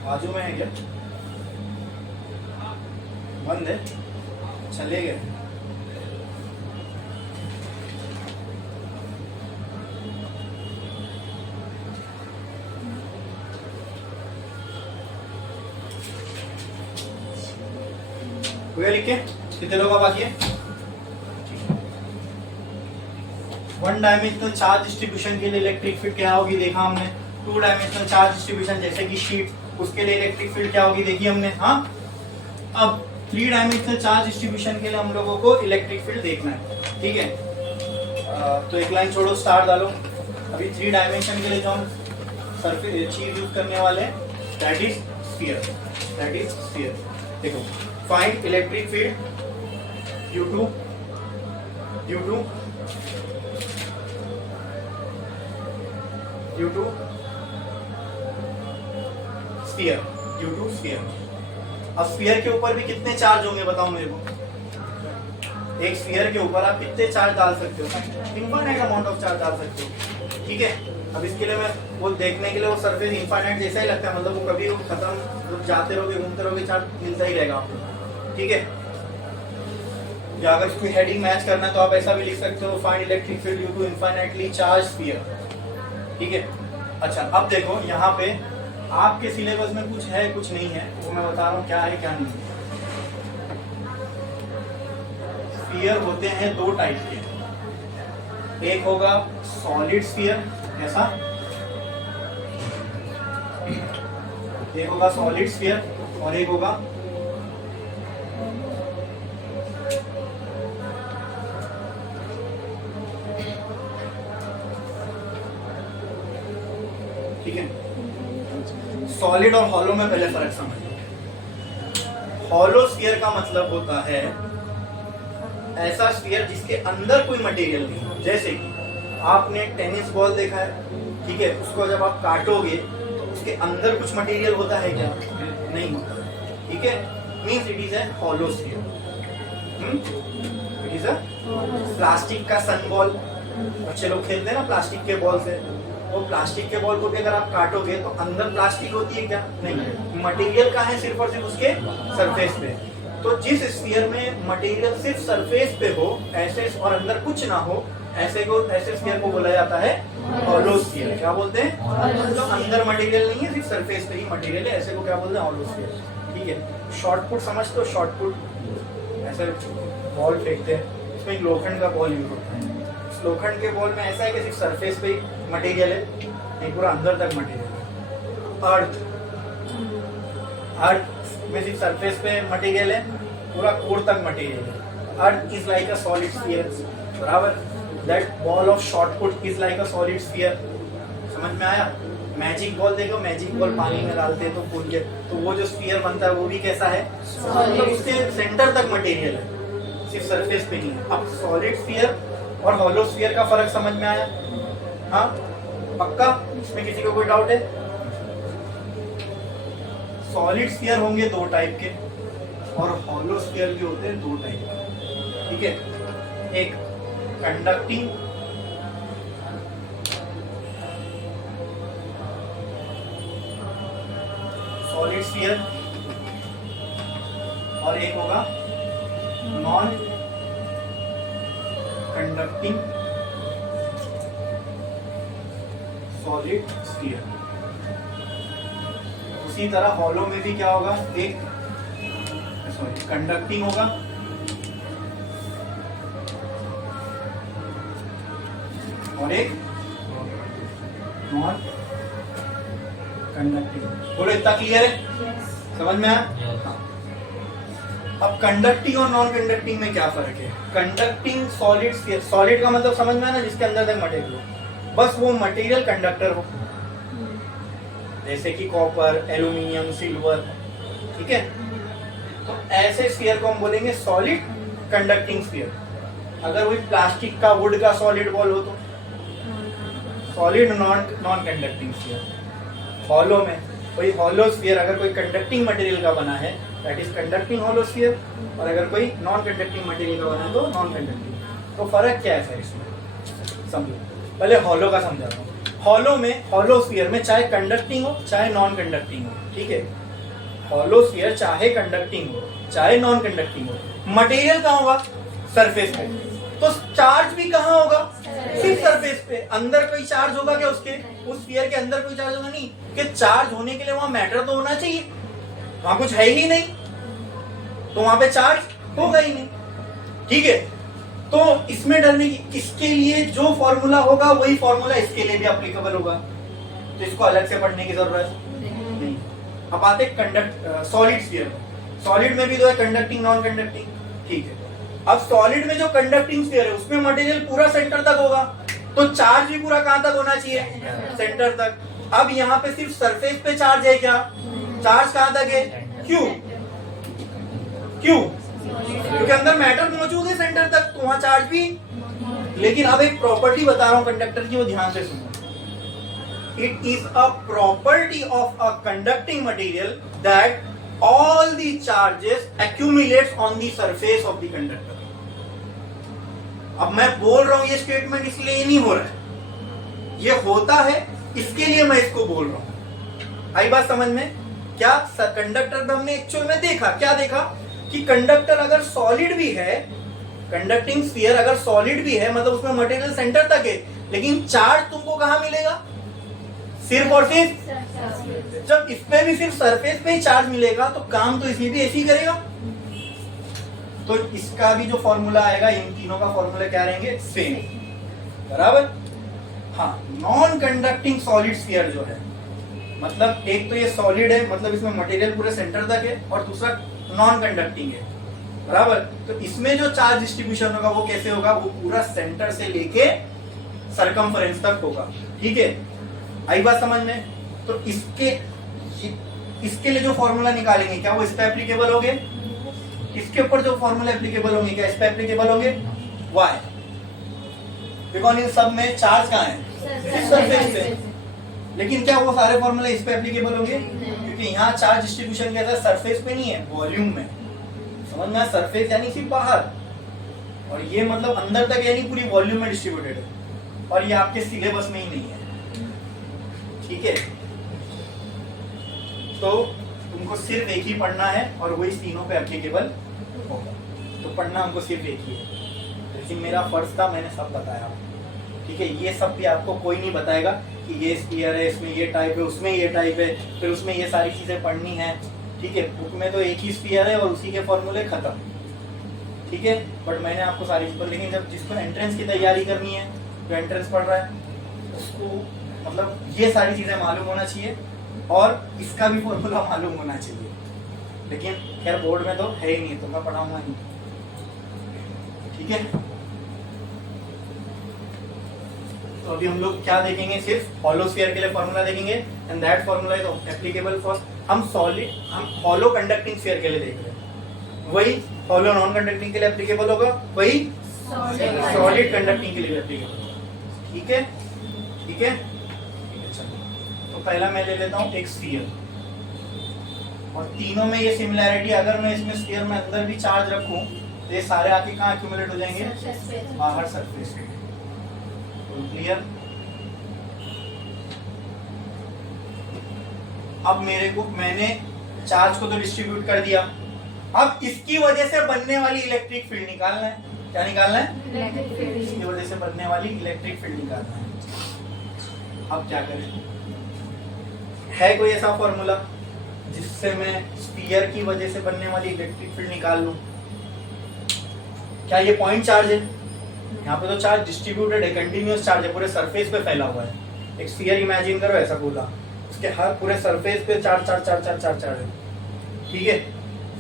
बाजू में है क्या? बंद है, चले गए। हुआ लिख के? कितने लोग बाकी है? वन डायमेंशनल चार्ज डिस्ट्रीब्यूशन के लिए इलेक्ट्रिक फील्ड क्या होगी देखा हमने। टू डायमेंशनल चार्ज डिस्ट्रीब्यूशन जैसे कि शीट, उसके लिए इलेक्ट्रिक फील्ड क्या होगी देखी हमने। हाँ, अब थ्री डायमेंशनल चार्ज डिस्ट्रीब्यूशन के लिए हम लोगों को इलेक्ट्रिक फील्ड देखना है, ठीक है। तो एक लाइन छोड़ो, स्टार डालो। अभी थ्री डायमेंशन के लिए जो हम सरफेस चीज यूज करने वाले हैं that is sphere, that is sphere. देखो, find electric field due to sphere, due to sphere. अब स्फीयर के ऊपर भी कितने चार्ज होंगे बताओ मेरे को। एक स्फीयर के ऊपर आप कितने चार्ज डाल सकते हो? इनफाइनाइट अमाउंट ऑफ चार्ज डाल सकते हो, ठीक है। अब इसके लिए मैं वो देखने के लिए वो सरफेस इनफाइनाइट जैसा ही लगता है, मतलब वो कभी खत्म, जब जाते रहोगे घूमते रहोगे चार्ज मिलता ही रहेगा आपको, ठीक है। या अगर इसकी हेडिंग मैच करना है तो आप ऐसा भी लिख सकते हो, find electric field due to infinitely charge sphere, ठीक है। अच्छा, अब देखो यहाँ पे आपके सिलेबस में कुछ है कुछ नहीं है, वो मैं बता रहा हूँ क्या है क्या नहीं है। स्फीयर होते हैं दो टाइप के, एक होगा सॉलिड स्फीयर, ऐसा, एक होगा सॉलिड स्फीयर और एक होगा ठीक है। सॉलिड और हॉलो में पहले फर्क समझो। हॉलो स्फीयर का मतलब होता है ऐसा स्फीयर जिसके अंदर कोई मटेरियल नहीं, जैसे कि आपने टेनिस बॉल देखा है, ठीक है, उसको जब आप काटोगे तो उसके अंदर कुछ मटेरियल होता है क्या? नहीं होता, ठीक है। Means it is a hollow sphere, it is a plastic का सन बॉल, बच्चे लोग खेलते हैं ना प्लास्टिक के बॉल से, वो प्लास्टिक के बॉल को भी अगर आप काटोगे तो अंदर प्लास्टिक होती है क्या? नहीं, मटेरियल कहाँ है? सिर्फ और सिर्फ उसके सरफेस पे। तो जिस स्फीयर में मटेरियल सिर्फ सरफेस पे हो ऐसे और अंदर कुछ ना हो, ऐसे स्फीयर को बोला जाता है हॉलो स्फीयर। क्या बोलते हैं? जो अंदर मटेरियल नहीं है, सिर्फ सरफेस पे ही मटेरियल है, ऐसे को क्या बोलते हैं? Hollow sphere. ठीक है, शॉर्ट पुट समझते हो? शॉर्ट पुट ऐसे बॉल फेंकते हैं, इसमें एक लोखंड का बॉल यूज होता है। लोखंड के बॉल में ऐसा है कि सिर्फ सरफेस पे मटेरियल है, नहीं पूरा अंदर तक मटेरियल है। अर्थ में सिर्फ सरफेस पे मटेरियल है, पूरा कोर तक मटेरियल है। Earth is like a solid sphere, बराबर। That ball of shot put is like a solid sphere. समझ में आया? मैजिक बॉल देखो, मैजिक बॉल पानी में डालते हैं तो फूल के, तो वो जो स्फीयर बनता है वो भी कैसा है? मतलब उसके सेंटर तक मटेरियल है, सिर्फ सरफेस पे नहीं है। अब सॉलिड स्फीयर और हॉलो स्फीयर का फर्क समझ में आया? हाँ पक्का? इसमें किसी को कोई डाउट है? सॉलिड स्फीयर होंगे दो टाइप के और हॉलो स्फीयर भी होते हैं दो टाइप के। ठीक है, एक कंडक्टिंग सॉलिड स्फीयर और एक होगा नॉन कंडक्टिंग सॉलिड स्फीयर। उसी तरह हॉलो में भी क्या होगा? एक कंडक्टिंग होगा और एक नॉन कंडक्टिंग। बोलो इतना क्लियर है? समझ में आया? अब कंडक्टिंग और नॉन कंडक्टिंग में क्या फर्क है? कंडक्टिंग सॉलिड स्फीयर, सॉलिड का मतलब समझ में आया ना, जिसके अंदर तक मटेरियल हो, बस वो मटेरियल कंडक्टर हो, जैसे कि कॉपर, एल्यूमिनियम, सिल्वर। ठीक है, तो ऐसे स्फीयर को हम बोलेंगे सॉलिड कंडक्टिंग स्फीयर। अगर वही प्लास्टिक का, वुड का सॉलिड बॉल हो तो solid non conducting sphere. Hollow में कोई हॉलो स्फीयर अगर कोई कंडक्टिंग मटेरियल का बना है that is conducting hollow sphere, और अगर कोई नॉन कंडक्टिंग मटेरियल का बना है तो नॉन कंडक्टिंग। तो फर्क क्या है सर इसमें? समझो, पहले हॉलो का समझाता हूँ। हॉलो में, हॉलो स्फीयर में चाहे कंडक्टिंग हो चाहे नॉन कंडक्टिंग हो, ठीक है, हॉलो स्फीयर चाहे कंडक्टिंग हो चाहे नॉन कंडक्टिंग हो, मटेरियल कहाँ होगा? सरफेस पे। तो चार्ज भी कहाँ होगा? सिर्फ सरफेस पे। अंदर कोई चार्ज होगा क्या? उसके उस स्फीयर के अंदर कोई चार्ज होगा नहीं? कि चार्ज होने के लिए वहां मैटर तो होना चाहिए, वहां कुछ है ही नहीं तो वहां पे चार्ज होगा ही नहीं। ठीक है, तो इसमें डरने की, इसके लिए जो फॉर्मूला होगा वही फॉर्मूला इसके लिए भी एप्लीकेबल होगा, तो इसको अलग से पढ़ने की जरूरत नहीं। अब आते सॉलिड स्फीयर। सॉलिड में भी दो है, कंडक्टिंग नॉन कंडक्टिंग। ठीक है, अब सॉलिड में जो कंडक्टिंग स्फीयर है उसमें मटेरियल पूरा सेंटर तक होगा, तो चार्ज भी पूरा कहां तक होना चाहिए? सेंटर तक। अब यहाँ पे सिर्फ सरफेस पे चार्ज है क्या? चार्ज कहां तक है? क्यों? क्योंकि अंदर मैटर मौजूद है सेंटर तक, तो वहां चार्ज भी। लेकिन अब एक प्रॉपर्टी बता रहा हूं कंडक्टर की, वो ध्यान से सुनो। It is a property of a conducting material that all the charges accumulates on the surface of the conductor. अब मैं बोल रहा हूं ये स्टेटमेंट इसलिए नहीं हो रहा है, ये होता है इसके लिए मैं इसको बोल रहा हूं। आई बात समझ में? क्या कंडक्टर में हमने एक्चुअल में देखा, क्या देखा कि कंडक्टर अगर सॉलिड भी है, कंडक्टिंग स्फीयर अगर सॉलिड भी है मतलब उसमें मटेरियल सेंटर तक है, लेकिन चार्ज तुमको कहां मिलेगा? सिर्फ और सिर्फ। जब इसमें भी सिर्फ सरफेस पे ही चार्ज मिलेगा तो काम तो इसमें भी ऐसे ही करेगा। तो इसका भी जो फॉर्मूला आएगा, इन तीनों का फॉर्मूला क्या रहेंगे? सेम, बराबर। हाँ, नॉन कंडक्टिंग सॉलिड स्फीयर जो है, मतलब एक तो ये सॉलिड है मतलब इसमें मटेरियल पूरे सेंटर तक है, और दूसरा नॉन कंडक्टिंग है, बराबर। तो इसमें जो चार्ज डिस्ट्रीब्यूशन होगा वो कैसे होगा? वो पूरा सेंटर से लेके सरकमफरेंस तक होगा। ठीक है, आई बात समझ में? तो इसके लिए जो फॉर्मूला निकालेंगे क्या वो इस पे एप्लीकेबल होंगे? इसके ऊपर जो फॉर्मूला एप्लीकेबल होंगे क्या इस पे एप्लीकेबल होंगे? वाई? बिकॉज इन सब में चार्ज कहाँ है? सरफेस पे। लेकिन क्या वो सारे फॉर्मूले इस पे एप्लीकेबल होंगे? क्योंकि यहाँ चार्ज डिस्ट्रीब्यूशन कैसा है? सरफेस पे नहीं है, वॉल्यूम में। समझ में? सरफेस यानी सिर्फ बाहर, और ये मतलब अंदर तक यानी पूरी वॉल्यूम में डिस्ट्रीब्यूटेड है, और ये आपके सिलेबस में ही नहीं है। ठीक है, तो तुमको सिर्फ एक ही पढ़ना है और वही तीनों पे एप्लीकेबल होगा। तो पढ़ना हमको सिर्फ एक ही है, लेकिन मेरा फर्ज था, मैंने सब बताया। ठीक है, ये सब भी आपको कोई नहीं बताएगा कि ये स्फीयर है, इसमें ये टाइप है, उसमें ये टाइप है, फिर उसमें ये सारी चीजें पढ़नी है। ठीक है, बुक में तो एक ही स्फीयर है और उसी के फॉर्मूले खत्म। ठीक है, बट मैंने आपको सारी चीजें, लेकिन जब जिसको एंट्रेंस की तैयारी करनी है, जो एंट्रेंस पढ़ रहा है, उसको मतलब ये सारी चीजें मालूम होना चाहिए और इसका भी फॉर्मूला मालूम होना चाहिए। लेकिन खैर बोर्ड में तो है ही नहीं, तो मैं पढ़ाऊंगा नहीं। ठीक है, तो अभी हम लोग क्या देखेंगे, सिर्फ हॉलो स्फीयर के लिए फॉर्मूला देखेंगे, and that formula is applicable for, हम हॉलो कंडक्टिंग स्फीयर के लिए देख रहे हैं, वही हॉलो नॉन कंडक्टिंग के लिए एप्लीकेबल होगा, वही सॉलिड कंडक्टिंग के लिए एप्लीकेबल होगा। ठीक है, ठीक है, चलो तो पहला मैं ले लेता हूँ एक स्फीयर, और तीनों में ये सिमिलैरिटी, अगर मैं इसमें स्फीयर में अंदर भी चार्ज रखूं तो ये सारे आके कहाँ एक्यूमुलेट हो जाएंगे, बाहर सरफेस पे। क्लियर। अब मैंने चार्ज को तो डिस्ट्रीब्यूट कर दिया, अब इसकी वजह से बनने वाली इलेक्ट्रिक फील्ड निकालना है। क्या निकालना है, इसकी वजह से बनने वाली इलेक्ट्रिक फील्ड निकालना है। अब क्या करें, है कोई ऐसा फॉर्मूला जिससे मैं स्फीयर की वजह से बनने वाली इलेक्ट्रिक फील्ड निकाल लूं? क्या ये पॉइंट चार्ज है? यहाँ पे तो चार्ज डिस्ट्रीब्यूटेड है, कंटिन्यूअस चार्ज है, पूरे सरफेस पे फैला हुआ है। एक स्फीयर इमेजिन करो ऐसा पूरा, उसके हर पूरे सरफेस पे चार्ज है। ठीक है,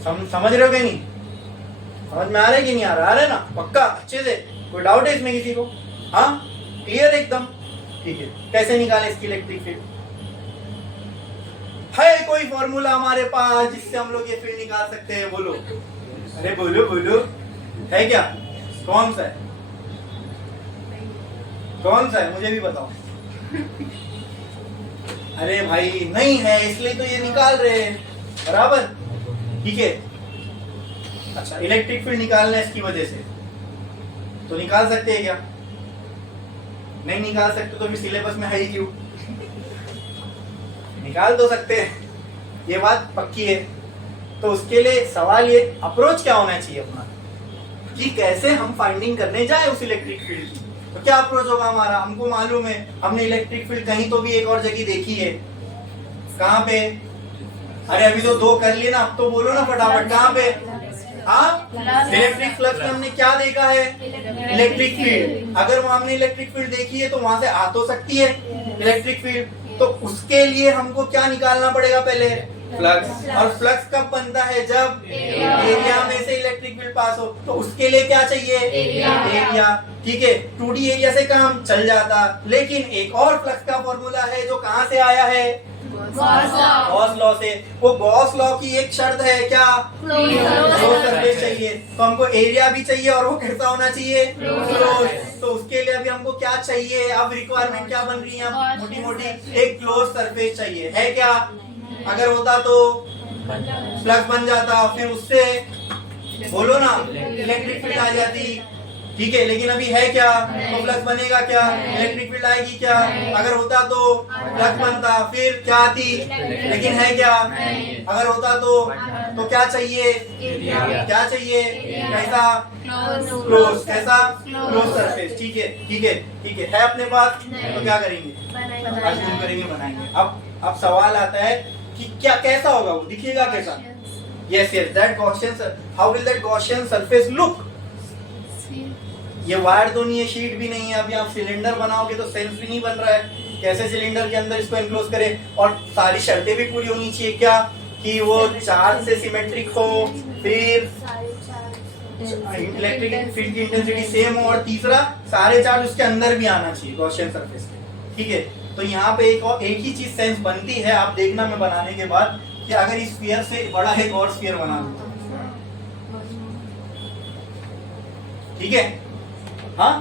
समझ रहे हो कि नहीं? समझ में आ रहा है कि नहीं आ रहा? आ रहा है ना पक्का, अच्छे से? कोई डाउट है इसमें किसी को? हाँ, क्लियर एकदम। ठीक है, कैसे निकाले इसकी इलेक्ट्रिक फील्ड? है कोई फॉर्मूला हमारे पास जिससे हम लोग ये फील्ड निकाल सकते हैं? बोलो, अरे बोलो, है क्या? कौन सा है? कौन सा है, मुझे भी बताओ। अरे भाई नहीं है, इसलिए तो ये निकाल रहे हैं, बराबर। ठीक है, अच्छा इलेक्ट्रिक फील्ड निकालना है इसकी वजह से, तो निकाल सकते हैं क्या? नहीं निकाल सकते तो भी सिलेबस में है ही क्यों? निकाल तो सकते हैं, ये बात पक्की है। तो उसके लिए सवाल ये, अप्रोच क्या होना चाहिए अपना, कि कैसे हम फाइंडिंग करने जाए उस इलेक्ट्रिक फील्ड की। तो क्या अप्रोच होगा हमारा? हमको मालूम है, हमने इलेक्ट्रिक फील्ड कहीं तो भी एक और जगह देखी है। कहाँ पे? अरे अभी तो दो कर लिए ना, अब तो बोलो ना फटाफट, कहाँ पे? हाँ, इलेक्ट्रिक फ्लक्स में हमने क्या देखा है? Electric field. अगर वहां हमने इलेक्ट्रिक फील्ड देखी है तो वहां से आ तो सकती है इलेक्ट्रिक फील्ड। तो उसके लिए हमको क्या निकालना पड़ेगा पहले? फ्लक्स। और फ्लक्स कब बनता है? जब एरिया में से इलेक्ट्रिक फील्ड पास हो। तो उसके लिए क्या चाहिए? एरिया। ठीक है, 2D एरिया से काम चल जाता, लेकिन एक और फ्लक्स का फॉर्मूला है जो कहाँ से आया है? गॉस लॉ से। वो गॉस लॉ की एक शर्त है, क्या? क्लोज सरफेस चाहिए। तो हमको एरिया भी चाहिए और वो कैसा होना चाहिए? क्लोज। तो उसके लिए अभी हमको क्या चाहिए? अब रिक्वायरमेंट क्या बन रही है? मोटी मोटी एक क्लोज सरफेस चाहिए, है क्या? अगर होता तो फ्लक्स बन जाता, फिर उससे बोलो ना इलेक्ट्रिक फील्ड आ जाती। ठीक है, लेकिन अभी है क्या? तो फ्लक्स बनेगा क्या? इलेक्ट्रिक फील्ड आएगी क्या? अगर होता तो फ्लक्स बनता, फिर क्या आती? लेकिन है क्या? अगर होता तो क्या चाहिए? क्या चाहिए? कैसा? क्लोज। कैसा? Close surface. ठीक है, ठीक है, ठीक है अपने पास। तो क्या करेंगे? अज्यूम करेंगे, बनाएंगे। अब सवाल आता है कि क्या कैसा होगा, वो दिखेगा कैसा? Yes that Gaussian, how will that Gaussian surface look? ये वायर तो नहीं है, शीट भी नहीं है, अभी आप सिलेंडर बनाओगे तो सेंस भी नहीं बन रहा है, कैसे सिलेंडर के अंदर इसको एनक्लोज करें? और सारी शर्तें भी पूरी होनी चाहिए, क्या? कि वो चार्ज से सिमेट्रिक हो, फिर इलेक्ट्रिक फील्ड की इंटेंसिटी सेम हो, और तीसरा सारे चार्ज उसके अंदर भी आना चाहिए गॉसियन सरफेस के। ठीक है, तो यहाँ पे एक ही चीज सेंस बनती है, आप देखना मैं बनाने के बाद, कि अगर इस स्फीयर से बड़ा एक और स्फीयर बना दूं। ठीक है, हाँ,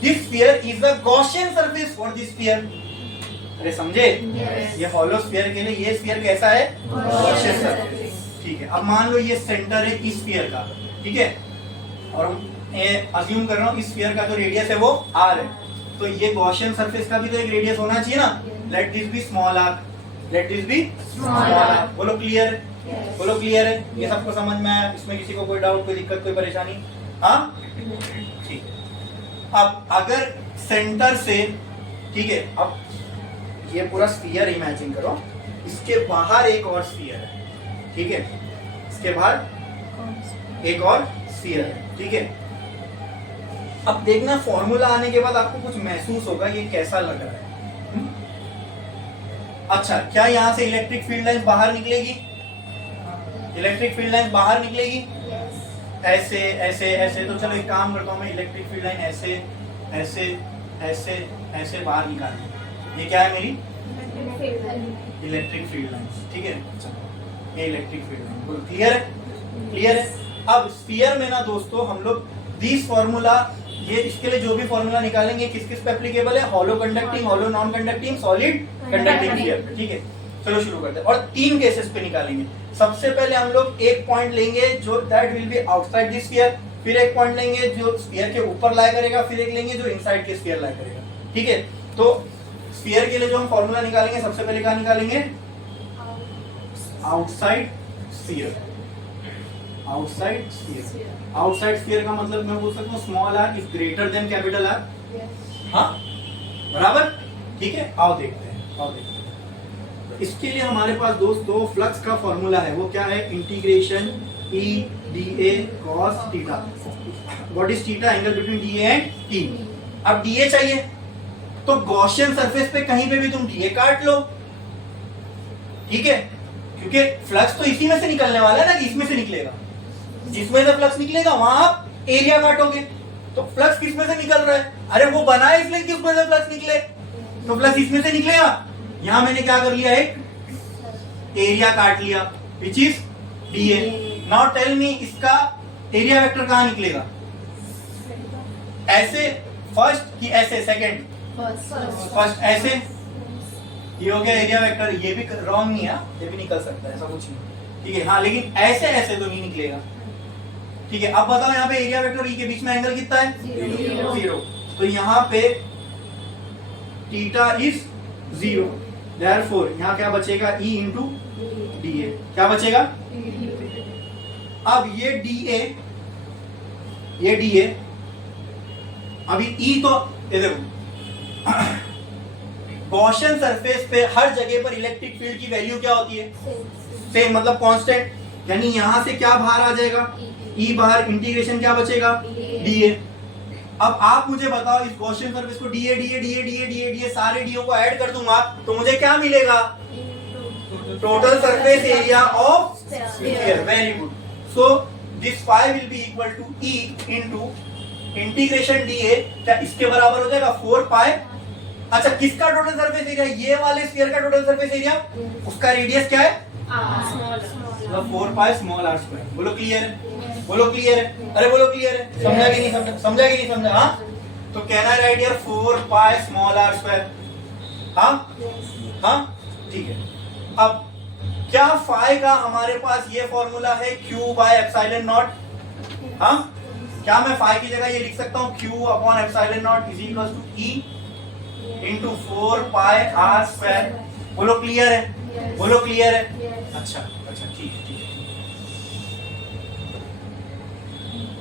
this sphere is the Gaussian surface for this sphere. अरे समझे? ये हॉलो स्फीयर के लिए ये स्फीयर कैसा है? Gaussian surface. ठीक है, अब मान लो ये सेंटर है इस स्फीयर का, ठीक है, और अज्यूम कर रहा हूँ इस स्फीयर का जो रेडियस है वो r है, तो ये गॉसियन सरफेस का भी तो एक रेडियस होना चाहिए ना? Let this be small R, let this be small R. बोलो क्लियर है? बोलो क्लियर है? ये सबको समझ में आया? इसमें किसी को कोई डाउट, कोई दिक्कत, कोई परेशानी? हाँ ठीक है। अब अगर सेंटर से, ठीक है, अब ये पूरा स्फीयर इमेजिन करो, इसके बाहर एक और स्फीयर है, ठीक है, इसके बाहर एक और स्फीयर है, ठीक है। अब देखना फॉर्मूला आने के बाद आपको कुछ महसूस होगा ये कैसा लग रहा है। अच्छा, क्या यहाँ से इलेक्ट्रिक फील्ड लाइन बाहर निकलेगी? इलेक्ट्रिक फील्ड लाइन बाहर निकलेगी? ऐसे ऐसे ऐसे। तो चलो एक काम करता हूँ मैं, इलेक्ट्रिक फील्ड लाइन ऐसे ऐसे ऐसे ऐसे बाहर निकालनी। ये क्या है मेरी इलेक्ट्रिक फील्ड लाइन, ठीक है। चलो ये इलेक्ट्रिक फील्ड लाइन, क्लियर है? क्लियर है। अब स्फीयर में ना दोस्तों हम लोग दिस फॉर्मूला, ये इसके लिए जो भी फॉर्मूला निकालेंगे किस किस पे एप्लीकेबल है? Hollow conducting, hollow non conducting, solid conducting sphere, ठीक है। चलो शुरू करते हैं और 3 केसेस पे निकालेंगे। सबसे पहले हम लोग एक पॉइंट लेंगे जो that will be outside this sphere, फिर एक पॉइंट लेंगे जो स्फीयर के ऊपर लाई करेगा, फिर एक लेंगे जो इनसाइड के स्फीयर लाई करेगा, ठीक है। तो स्फीयर के लिए जो हम फॉर्मूला निकालेंगे, सबसे पहले क्या निकालेंगे? Outside sphere. Outside sphere, outside sphere का मतलब मैं बोल सकता हूँ small R is greater than capital R. हाँ बराबर, ठीक है। आओ देखते हैं, आओ देखते हैं। तो इसके लिए हमारे पास दोस्तों फ्लक्स का फॉर्मूला है, वो क्या है? Integration E dA cos theta. What is theta? Angle between DA and T। अब DA चाहिए तो गॉसियन सरफेस पे कहीं पे भी तुम DA काट लो, ठीक है, क्योंकि फ्लक्स तो इसी में से निकलने वाला है ना, कि इसमें से निकलेगा। जिसमें से फ्लक्स निकलेगा वहां आप एरिया काटोगे। तो फ्लक्स किस में से निकल रहा है? अरे वो बना है इसलिए कि उसमें से फ्लक्स निकले, तो फ्लक्स इसमें से निकलेगा। यहां मैंने क्या कर लिया? एक एरिया काट लिया, which is DA। Now tell me, इसका एरिया वेक्टर कहां निकलेगा? ऐसे फर्स्ट कि ऐसे सेकंड? फर्स्ट ऐसे। ये हो गया एरिया वेक्टर। ये भी रॉन्ग नहीं है, ये भी निकल सकता है, ऐसा कुछ नहीं, ठीक है। हाँ लेकिन ऐसे ऐसे तो नहीं निकलेगा, ठीक है। अब बताओ यहाँ पे एरिया वेक्टर E के बीच में एंगल कितना है? 0। तो यहाँ पे थीटा इज 0, देयरफॉर यहाँ क्या बचेगा? E into DA। क्या बचेगा? अब ये DA, ये DA, अभी E तो ये देखो गॉसियन सरफेस पे हर जगह पर इलेक्ट्रिक फील्ड की वैल्यू क्या होती है? सेम, मतलब कांस्टेंट। यानी यहां से क्या बाहर आ जाएगा? E बाहर, इंटीग्रेशन क्या बचेगा? DA। अब आप मुझे बताओ, इस गॉसियन सरफेस को DA DA DA DA DA DA सारे डीओ को ऐड कर दूंगा तो मुझे क्या मिलेगा? Total surface area of sphere. Very good. So this phi will be equal to E into integration DA। क्या इसके बराबर हो जाएगा? 4 पाई। अच्छा, किसका टोटल सरफेस एरिया? ये वाले स्फीयर का टोटल सरफेस एरिया, उसका रेडियस क्या है? 4 पाई स्मॉल आर स्क्वायर। बोलो क्लियर है? बोलो क्लियर है? अरे बोलो क्लियर है? समझा कि नहीं समझा? समझा कि नहीं समझा? हाँ, तो कहना है राइट यार 4 पाई स्मॉल आर स्क्वायर। हाँ हाँ ठीक है। अब क्या फाई का हमारे पास ये फॉर्मूला है Q बाय एप्सिलॉन नॉट। हाँ, क्या मैं फाई की जगह ये लिख सकता हूँ Q upon epsilon naught is equal to E into 4 pi R square. बोलो क्लियर है? बोलो क्लियर है? अच्छा अच्छा ठीक है ठीक है।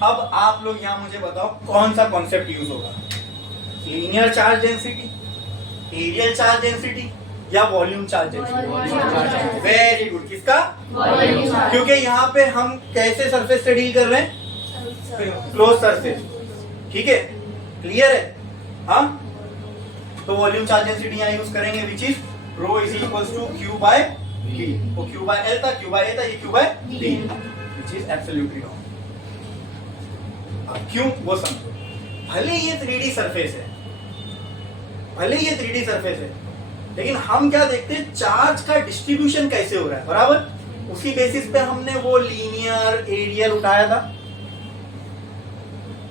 अब आप लोग यहाँ मुझे बताओ कौन सा कॉन्सेप्ट यूज होगा? Linear charge density, areal charge density या volume charge density? Very good. किसका? क्योंकि यहाँ पे हम कैसे सरफेस से डील कर रहे हैं? क्लोज सरफेस, ठीक है। क्लियर है? हाँ, तो वॉल्यूम चार्ज डेंसिटी यहाँ यूज करेंगे which is rho is equals to Q by V। वो Q बाय L था, Q बाय A था, ये Q by D, which is absolutely wrong. अब क्यों वो समझो। भले ये 3D सरफेस है, भले ये 3D सरफेस है, लेकिन हम क्या देखते हैं? चार्ज का डिस्ट्रीब्यूशन कैसे हो रहा है, बराबर। उसी बेसिस पे हमने वो लीनियर एरियल उठाया था।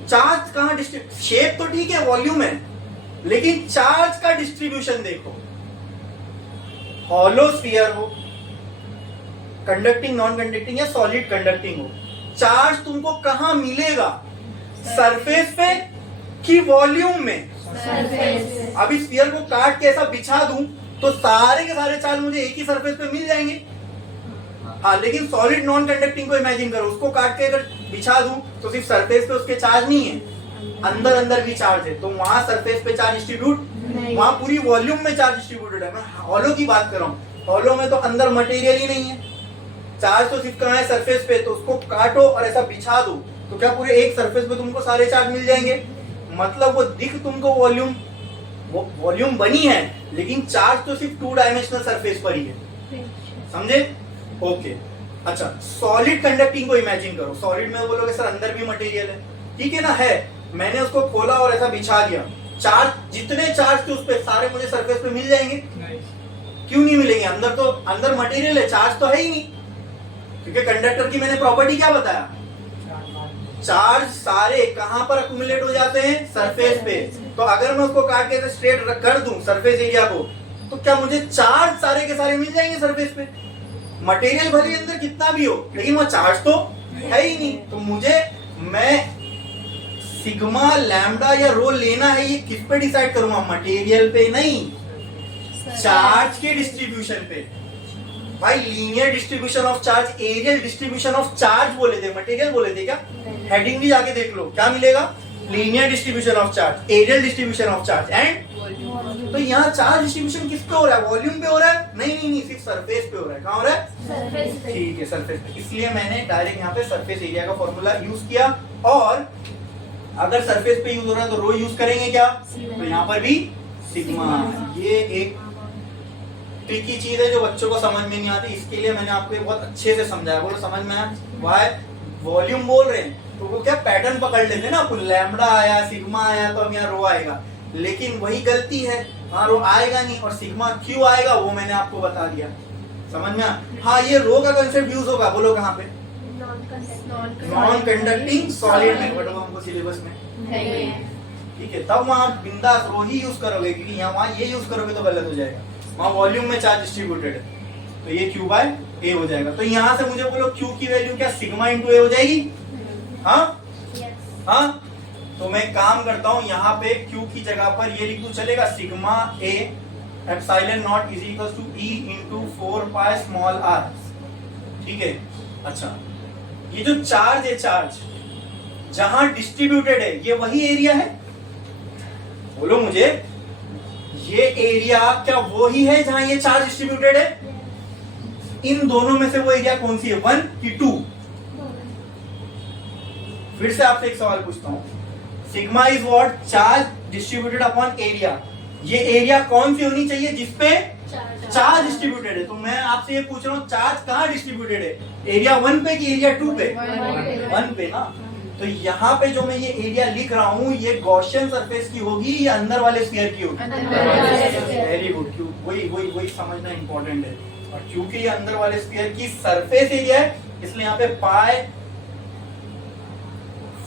चार्ज कहां डिस्ट्रीब्यूट, शेप तो ठीक है, वॉल्यूम है, लेकिन चार्ज का डिस्ट्रीब्यूशन देखो। हॉलो स्फीयर हो, कंडक्टिंग नॉन कंडक्टिंग या सॉलिड कंडक्टिंग हो, चार्ज तुमको कहां मिलेगा? सरफेस पे कि वॉल्यूम में? सरफेस। अब इस स्फीयर को काट के ऐसा बिछा दूं तो सारे के सारे चार्ज मुझे एक ही सरफेस पे मिल जाएंगे। हाँ, लेकिन सॉलिड नॉन कंडक्टिंग को इमेजिन करो, उसको काट के अगर बिछा दूं तो सिर्फ सरफेस पे उसके चार्ज नहीं है, अंदर अंदर भी चार्ज है, तो वहां सरफेस पे चार्ज डिस्ट्रीब्यूट, वहां पूरी वॉल्यूम में चार्ज डिस्ट्रीब्यूटेड है। मैं हॉलो की बात कर रहा हूँ, हॉलो में तो अंदर मटेरियल ही नहीं है, चार्ज तो सिर्फ कहाँ है, सरफेस पे। तो उसको काटो और ऐसा बिछा दो तो क्या पूरे एक सरफेस पे तुमको सारे चार्ज मिल जाएंगे? मतलब वो दिख तुमको वॉल्यूम बनी है, लेकिन चार्ज तो सिर्फ 2 डायमेंशनल सरफेस पर ही है। समझे? ओके। अच्छा, सॉलिड कंडक्टिंग को इमेजिन करो। सॉलिड में बोलोगे सर अंदर भी मटेरियल है, ठीक है ना, है। मैंने उसको खोला और ऐसा बिछा दिया, चार्ज जितने चार्ज थे उस पे सारे मुझे सरफेस पे मिल जाएंगे? क्यों नहीं मिलेंगे? अंदर मटेरियल है, चार्ज तो है ही नहीं, क्योंकि कंडक्टर की मैंने प्रॉपर्टी क्या बताया, चार्ज सारे कहां पर अक्यूमुलेट हो जाते हैं, सरफेस पे। तो अगर मैं उसको काट के स्ट्रेट कर दूं सरफेस एरिया को, तो क्या मुझे चार्ज सारे के सारे मिल जाएंगे सरफेस पे? मटेरियल भले अंदर कितना भी हो, लेकिन वो चार्ज तो है ही नहीं। तो मैं सिग्मा, लैम्डा या रो लेना है, ये किस पे डिसाइड करूंगा? मटेरियल पे नहीं, चार्ज के डिस्ट्रीब्यूशन पे। भाई linear distribution of charge, areal distribution of charge बोले थे, मटेरियल बोले थे क्या? हेडिंग भी जाके देख लो, क्या मिलेगा? Linear distribution of charge, areal distribution of charge and. तो यहाँ चार्ज डिस्ट्रीब्यूशन किस पे हो रहा है? वॉल्यूम पे हो रहा है? नहीं, सिर्फ सरफेस पे हो रहा है। कहाँ हो रहा है? सरफेस पे। ठीक है, सरफेस पे। इसलिए मैंने डायरेक्ट यहाँ पे सरफेस एरिया का फॉर्मूला यूज किया। और अगर सरफेस पे यूज हो रहा है तो रो यूज करेंगे क्या? तो यहाँ पर भी सिग्मा। ये एक ट्रिकी चीज है जो बच्चों को समझ में नहीं आती, इसके लिए मैंने आपको बहुत अच्छे से समझाया। बोलो समझ में आया? वाई वॉल्यूम बोल रहे हैं तो वो क्या पैटर्न पकड़ लेते ना, लैम्डा आया, सिग्मा आया, तो अब यहाँ रो आएगा। लेकिन वही गलती है, हाँ रो आएगा नहीं और सिग्मा क्यों आएगा वो मैंने आपको बता दिया। समझ में? हाँ, ये रो का कंसेप्ट यूज होगा, बोलो कहाँ पे? नॉन कंडक्टिंग सॉलिड में, बट वो हमको सिलेबस में ठीक है, तब वहां बिंदास रो ही यूज करोगे, क्योंकि यहाँ वहां ये यूज करोगे तो गलत हो जाएगा। वहां वॉल्यूम में चार्ज डिस्ट्रीब्यूटेड है, तो ये Q बाय A हो जाएगा। तो यहाँ से मुझे बोलो Q की वैल्यू क्या सिग्मा इंटू A हो जाएगी? हाँ हाँ, तो मैं काम करता हूँ, यहाँ पे Q की जगह पर ये लिख दूं, चलेगा? Sigma A epsilon naught is equal to E into 4 pi small r। ठीक है। अच्छा, ये जो चार्ज है, चार्ज जहां डिस्ट्रीब्यूटेड है, ये वही एरिया है? बोलो मुझे, ये एरिया क्या वो ही है जहां ये चार्ज डिस्ट्रीब्यूटेड है? इन दोनों में से वो एरिया कौन सी है, 1 की 2? फिर से आपसे एक सवाल पूछता हूं, sigma is what? Charge distributed upon area. ये एरिया कौन सी होनी चाहिए जिसपे चार्ज डिस्ट्रीब्यूटेड है? तो मैं आपसे ये पूछ रहा हूँ, चार्ज कहाँ डिस्ट्रीब्यूटेड है? एरिया 1 पे कि एरिया 2 पे? 1 पे ना। तो यहाँ पे जो मैं ये एरिया लिख रहा हूँ, ये गॉसियन सरफेस की होगी या अंदर वाले स्फीयर की होगी? वेरी गुड, वही समझना इंपॉर्टेंट है। और क्योंकि ये अंदर वाले स्फीयर की सरफेस एरिया है, इसलिए यहाँ पे पाई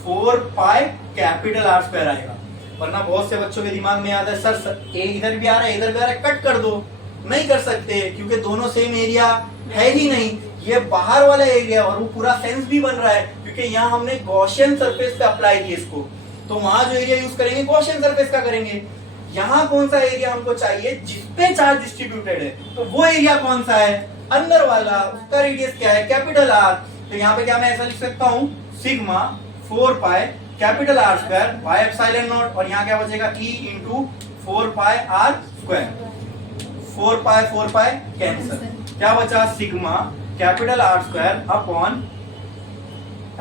4 पाई कैपिटल R स्क्वायर आएगा। वरना बहुत से बच्चों के दिमाग में आता है, सर ए इधर भी आ रहा है, इधर भी आ रहा है, कट कर दो। नहीं कर सकते, क्योंकि दोनों सेम एरिया है ही नहीं। ये बाहर वाला एरिया और वो पूरा सेंस भी बन रहा है, क्योंकि यहाँ हमने गॉसियन सरफेस पे अप्लाई किया इसको, तो वहां जो एरिया यूज करेंगे गॉसियन सरफेस का करेंगे। यहाँ कौन सा एरिया हमको चाहिए जिसपे चार्ज डिस्ट्रीब्यूटेड है, तो वो एरिया कौन सा है? अंदर वाला। उसका रेडियस क्या है? Capital R। तो यहाँ पे क्या मैं ऐसा लिख सकता हूँ, sigma 4 pi capital R square by epsilon naught, और यहाँ क्या बचेगा? E into 4 pi R square. 4 pi cancel, क्या बचा? Sigma capital R square upon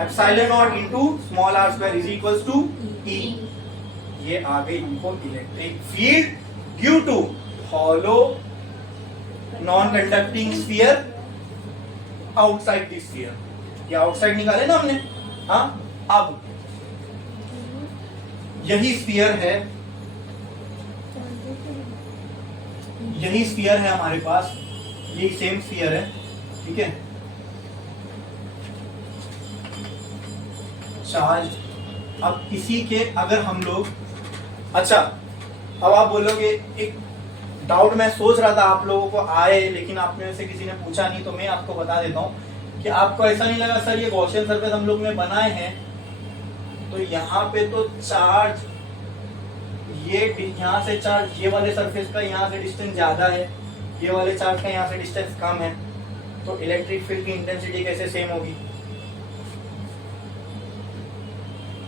epsilon naught into small r square is equals to E। ये आ गई हमको electric field due to hollow non conducting sphere outside this sphere. ये आउटसाइड निकाले ना हमने। हाँ, अब यही स्फीयर है, यही स्फीयर है हमारे पास, ये सेम स्फीयर है। ठीक है, चार्ज। अब इसी के अगर हम लोग, अच्छा अब आप बोलोगे, एक डाउट मैं सोच रहा था आप लोगों को आए, लेकिन आप में से किसी ने पूछा नहीं, तो मैं आपको बता देता हूं कि आपको ऐसा नहीं लगा सर ये गॉसियन सरफेस हम लोग ने बनाए हैं, तो यहाँ पे तो चार्ज, ये यहाँ से चार्ज ये वाले सरफेस का यहाँ से डिस्टेंस ज्यादा है, ये वाले चार्ज का यहाँ से डिस्टेंस कम है, तो इलेक्ट्रिक फील्ड की इंटेंसिटी कैसे सेम होगी?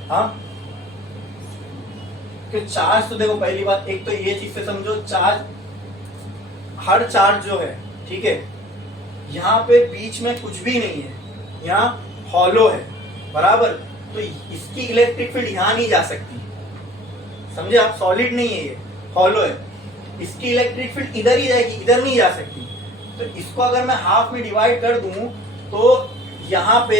हाँ, कि चार्ज तो देखो, पहली बात एक तो ये चीज से समझो, चार्ज, हर चार्ज जो है, ठीक है, यहाँ पे बीच में कुछ भी नहीं है, यहाँ हॉलो है, बराबर, तो इसकी इलेक्ट्रिक फील्ड यहाँ नहीं जा सकती, समझे आप? सॉलिड नहीं है ये, हॉलो है, इसकी इलेक्ट्रिक फील्ड इधर ही जाएगी, इधर नहीं जा सकती। तो इसको अगर मैं हाफ में डिवाइड कर दूं तो यहाँ पे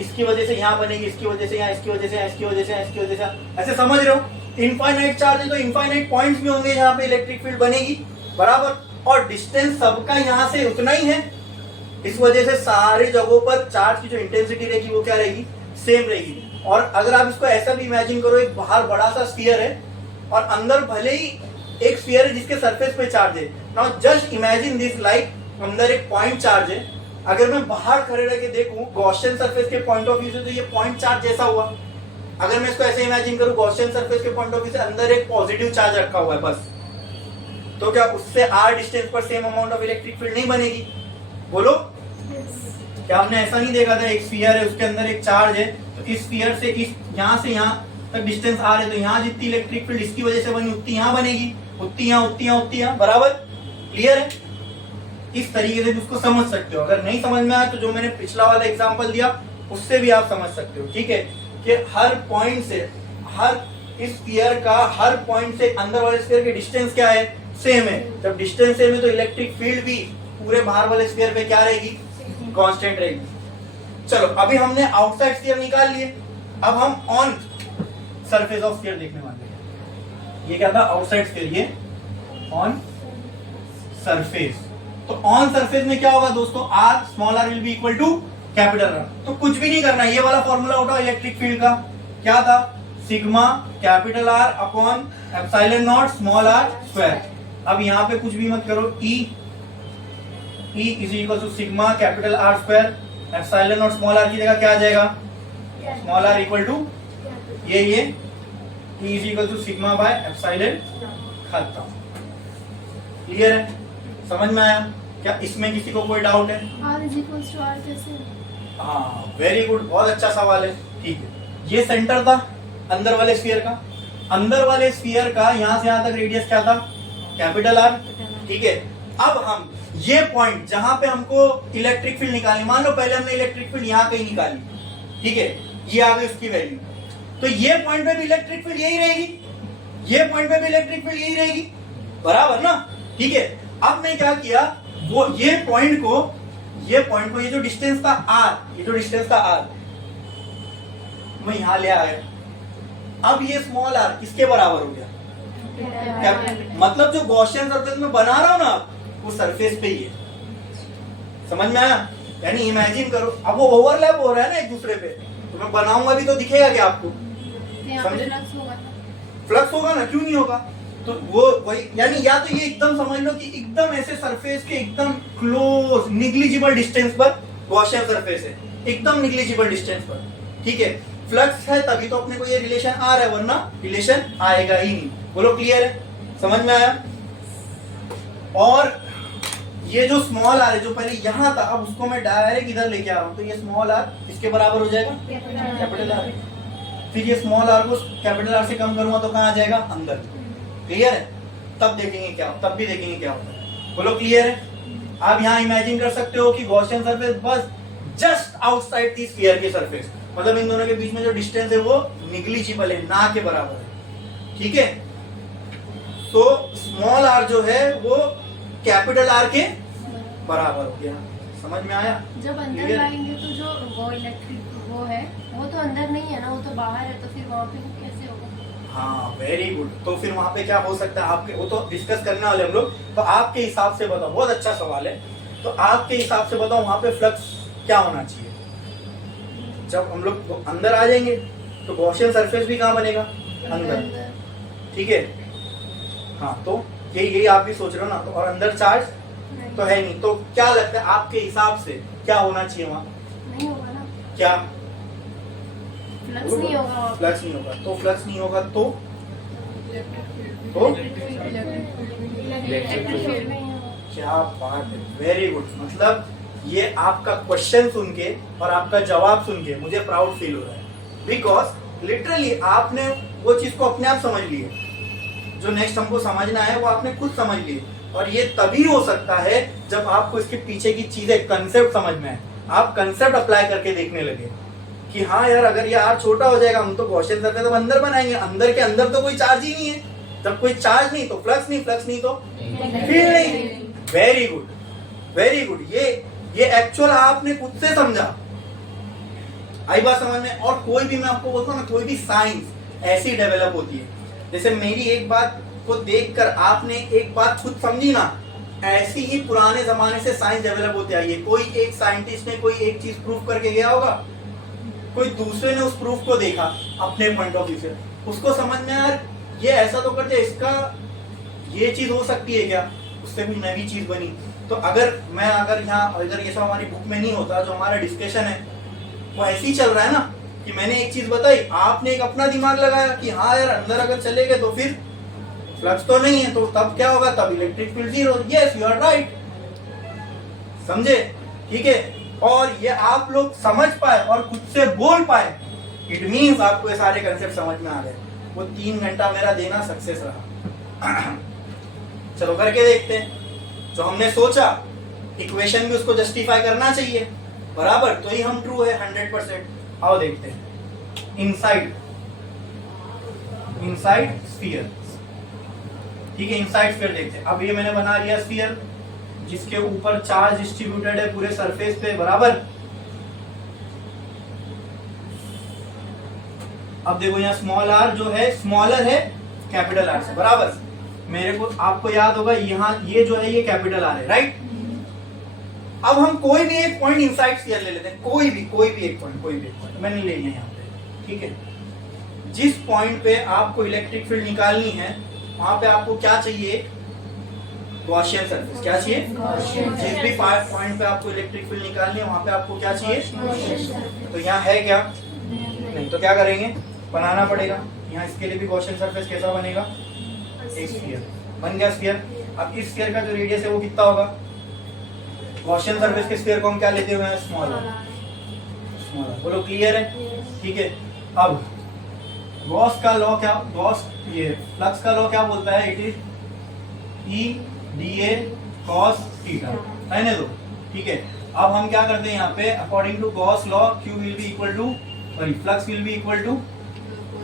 इसकी वजह से यहाँ बनेगी, इसकी वजह से यहाँ, इसकी वजह से यहाँ, इसकी वजह से यहाँ, इसकी वजह से, ऐसे समझ रहे हो? इनफाइनाइट चार्ज है तो इनफाइनाइट पॉइंट्स भी होंगे यहाँ पे इलेक्ट्रिक फील्ड बनेगी, बराबर, और डिस्टेंस सबका यहाँ से उतना ही है, इस वजह से सारी जगहों पर चार्ज की जो इंटेंसिटी रहेगी वो क्या रहेगी? सेम रहेगी। और अगर आप इसको ऐसा भी इमेजिन करो, एक बाहर बड़ा सा स्फीयर है और अंदर भले ही एक स्फीयर है जिसके सरफेस पे चार्ज है। Now just imagine this like अंदर एक पॉइंट चार्ज है, अगर मैं बाहर खड़े रह के देखूं गॉसियन सरफेस के पॉइंट ऑफ व्यू से तो ये पॉइंट चार्ज जैसा हुआ। अगर मैं इसको ऐसे इमेजिन करूं गॉसियन सरफेस के पॉइंट ऑफ व्यू से अंदर एक पॉजिटिव चार्ज रखा हुआ है बस, तो क्या उससे r डिस्टेंस पर same amount of electric field नहीं बनेगी? बोलो, क्या हमने ऐसा नहीं देखा था एक स्फीयर है उसके अंदर एक चार्ज है, तो इस स्फीयर से इस यहाँ से यहाँ तक डिस्टेंस r है, तो यहाँ जितनी इलेक्ट्रिक फील्ड इसकी वजह से बनी उतनी यहाँ बनेगी, उतनी यहाँ, उतनी यहाँ, उतनी यहाँ, बराबर, क्लियर है? इस तरीके से उसको समझ सकते हो। अगर नहीं समझ में आया तो जो मैंने पिछला वाला एग्जांपल दिया उससे भी आप समझ सकते हो, ठीक है? कि हर पॉइंट से, हर इस स्फीयर का हर पॉइंट से अंदर वाले स्फीयर के डिस्टेंस क्या है? सेम है। जब डिस्टेंस सेम है तो इलेक्ट्रिक फील्ड भी पूरे बाहर वाले स्फीयर पे क्या रहेगी? कांस्टेंट रहेगी। चलो अभी हमने आउटसाइड स्फीयर निकाल लिए, अब हम ऑन सरफेस ऑफ स्फीयर देखने वाले हैं। ये क्या था? आउटसाइड स्फीयर, ये ऑन सरफेस। तो ऑन सरफेस में क्या होगा दोस्तों? R, small R will be equal to capital R. तो कुछ भी नहीं करना, ये वाला फॉर्मूला उठाओ इलेक्ट्रिक फील्ड का, क्या था? Sigma capital R upon epsilon naught small R square. अब यहाँ पे कुछ भी मत करो, E is equal to sigma capital R square, epsilon naught small R की जगह क्या आ जाएगा? स्मॉल आर इक्वल टू ये E is equal to sigma by epsilon, खत्म। क्लियर है? समझ में आया? क्या इसमें किसी को कोई डाउट है? R is equal to R कैसे? हाँ, वेरी गुड, बहुत अच्छा सवाल है। ठीक है, ये सेंटर था अंदर वाले स्फीयर का, अंदर वाले स्फीयर का यहाँ से यहाँ तक रेडियस क्या था? कैपिटल आर, ठीक है। अब हम ये पॉइंट जहां पे हमको इलेक्ट्रिक फील्ड निकालनी, मान लो पहले हमने इलेक्ट्रिक फील्ड यहाँ कहीं निकाली, ठीक है, ये आ गई उसकी वैल्यू, तो ये पॉइंट पे भी इलेक्ट्रिक फील्ड यही रहेगी, ये पॉइंट पे भी इलेक्ट्रिक फील्ड यही रहेगी, बराबर ना? ठीक है। अब मैं क्या किया, वो ये पॉइंट को ये जो डिस्टेंस था r, ये जो डिस्टेंस था r, मैं यहां ले आया। अब ये स्मॉल r किसके बराबर हो गया? मतलब जो गॉसियन सरफेस में बना रहा हूं ना वो सरफेस पे ही है। समझ में आया? यानी इमेजिन करो, अब वो ओवरलैप हो रहा है ना एक दूसरे पे, तो मैं बनाऊंगा भी तो दिखेगा क्या आपको? समझे? फ्लक्स होगा ना, क्यों नहीं होगा? तो वो वही, यानी या तो ये एकदम समझ लो कि एकदम ऐसे सरफेस के एकदम क्लोज निग्लिजिबल डिस्टेंस पर गॉसियन सरफेस है, एकदम निग्लिजिबल डिस्टेंस पर, ठीक है। फ्लक्स है तभी तो अपने को ये रिलेशन आ रहा है, वरना रिलेशन आएगा ही नहीं। बोलो, क्लियर है? समझ में आया? और ये जो स्मॉल आर है जो पहले यहाँ था, अब उसको मैं डायरेक्ट इधर लेके आ रहा हूँ, तो ये स्मॉल आर किसके बराबर हो जाएगा? Capital R. फिर ये स्मॉल आर को कैपिटल आर से कम करूंगा तो कहाँ आ जाएगा? अंदर। क्लियर है? तब देखेंगे क्या, तब भी देखेंगे क्या होता है। बोलो, क्लियर है? आप यहाँ इमेजिन कर सकते हो कि गॉसियन सरफेस बस जस्ट आउटसाइड दी स्फीयर की सरफेस, मतलब इन दोनों के बीच में जो डिस्टेंस है वो निग्लिजिबल है, ना के बराबर है, ठीक है। तो स्मॉल आर जो है वो कैपिटल आर के बराबर हो गया। समझ में आया? जब अंदर लाएंगे तो जो वो इलेक्ट्रिक वो है वो तो अंदर नहीं है ना, वो तो बाहर है, तो फिर वहाँ पे कैसे होगा? हाँ, वेरी गुड। तो फिर वहां पे क्या हो सकता है आपके, वो तो डिस्कस करने वाले हम लोग। तो आपके हिसाब से बताओ, बहुत अच्छा सवाल है, तो आपके हिसाब से बताओ वहां पे फ्लक्स क्या होना चाहिए? जब हम लोग अंदर आ जाएंगे तो गॉसियन सरफेस भी कहाँ बनेगा? अंदर, ठीक है। हाँ, तो यही आप भी सोच रहे हो ना, तो और अंदर चार्ज तो है नहीं, तो क्या लगता है आपके हिसाब से क्या होना चाहिए वहाँ? नहीं होगा ना। क्या? फ्लक्स नहीं होगा। फ्लक्स नहीं होगा, तो फ्लक्स नहीं होगा तो क्या बात है, वेरी गुड। मतलब ये आपका क्वेश्चन सुन के और आपका जवाब सुन के मुझे प्राउड फील हो रहा है, बिकॉज लिटरली आपने वो चीज को अपने आप समझ ली है। जो नेक्स्ट हमको समझना है वो आपने खुद समझ ली, और ये तभी हो सकता है जब आपको इसके पीछे की चीजें, कंसेप्ट समझ में आए, आप कंसेप्ट अप्लाई करके देखने लगे कि हाँ यार, अगर ये आर छोटा हो जाएगा, हम तो गॉसियन सर्फेस तो अंदर बनाएंगे, अंदर के अंदर तो कोई चार्ज ही नहीं है, जब कोई चार्ज नहीं तो फ्लक्स नहीं, फ्लक्स नहीं तो फील्ड नहीं। Very good, very good. ये एक्चुअल आपने खुद से समझा, आई बात समझ में। और कोई भी, मैं आपको बोलता हूँ ना, कोई भी साइंस ऐसी डेवलप होती है, जैसे मेरी एक बात को देखकर आपने एक बात खुद समझी ना, ऐसी ही पुराने जमाने से साइंस डेवलप होती आई है। कोई एक साइंटिस्ट ने कोई एक चीज प्रूव करके गया होगा, कोई दूसरे ने उस प्रूफ को देखा अपने पॉइंट ऑफ व्यू से, उसको समझ में यार ये ऐसा तो करते, इसका ये चीज हो सकती है क्या, उससे भी नई चीज बनी। तो अगर यहाँ अगर ये सब हमारी बुक में नहीं होता, जो हमारा डिस्कशन है वो ऐसे ही चल रहा है ना, कि मैंने एक चीज बताई, आपने एक अपना दिमाग लगाया कि हाँ यार, अंदर अगर चले गए तो फिर फ्लक्स तो नहीं है, तो तब क्या होगा, तब electric field zero. Yes, you are right, समझे, ठीक है। और ये आप लोग समझ पाए और खुद से बोल पाए, इट मीन्स आपको ये सारे कंसेप्ट समझ में आ गए। वो 3 घंटा मेरा देना सक्सेस रहा। चलो करके देखते हैं। जो हमने सोचा इक्वेशन भी उसको जस्टिफाई करना चाहिए, बराबर, तो ही हम ट्रू है 100%। आओ देखते हैं। इनसाइड स्फीयर, ठीक है, इनसाइड स्फीयर देखते हैं। अब ये मैंने बना लिया स्फीयर, जिसके ऊपर चार्ज डिस्ट्रीब्यूटेड है पूरे सरफेस पे, बराबर। अब देखो यहाँ स्मॉल आर जो है स्मॉलर है कैपिटल आर से, बराबर। मेरे को, आपको याद होगा यहाँ ये जो है ये कैपिटल आर है, राइट। अब हम कोई भी एक पॉइंट इनसाइड स्फीयर ले लेते हैं, कोई भी एक पॉइंट मैंने ले लिया यहाँ पे, ठीक है। जिस पॉइंट पे आपको इलेक्ट्रिक फील्ड निकालनी है, वहां पे आपको क्या चाहिए, गॉसियन सरफेस। क्या चाहिए, जिस भी पॉइंट पे आपको इलेक्ट्रिक फील्ड निकालनी है, वहां पे आपको क्या चाहिए। तो यहाँ है क्या, नहीं, तो क्या करेंगे, बनाना पड़ेगा। यहाँ इसके लिए भी गॉसियन सरफेस कैसा बनेगा, एक स्फीयर बन गया स्फीयर। अब इस स्फीयर का जो रेडियस है वो कितना होगा, गॉसियन सरफेस के स्फीयर को हम क्या लेते हुए हैं, स्मॉलर। बोलो क्लियर है, ठीक है। अब गॉस का लॉ क्या, ये फ्लक्स का लॉ क्या बोलता है, it is E D A cos theta, है ना, तो ठीक है। अब हम क्या करते हैं यहाँ पे, according to Gauss law, Q will be equal to, sorry, flux will be equal to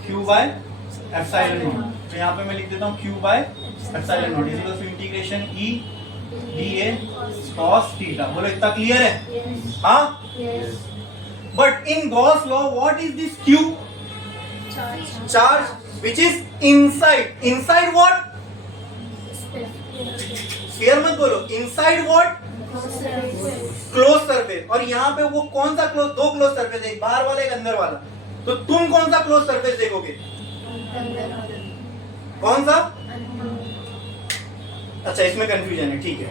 Q by epsilon naught. तो यहाँ पे मैं लिख देता हूँ Q by epsilon naught is equal to integration E D A cos theta. बोलो इतना क्लियर है, हाँ। But in Gauss law what is this Q, charge which is inside what, sphere मत बोलो, इनसाइड व्हाट, क्लोज सरफेस। और यहाँ पे वो कौन सा क्लोज, 2 क्लोज सरफेस है, एक बाहर वाला एक अंदर वाला। तो तुम कौन सा क्लोज सरफेस देखोगे, कौन सा, अच्छा इसमें कंफ्यूजन है, ठीक है।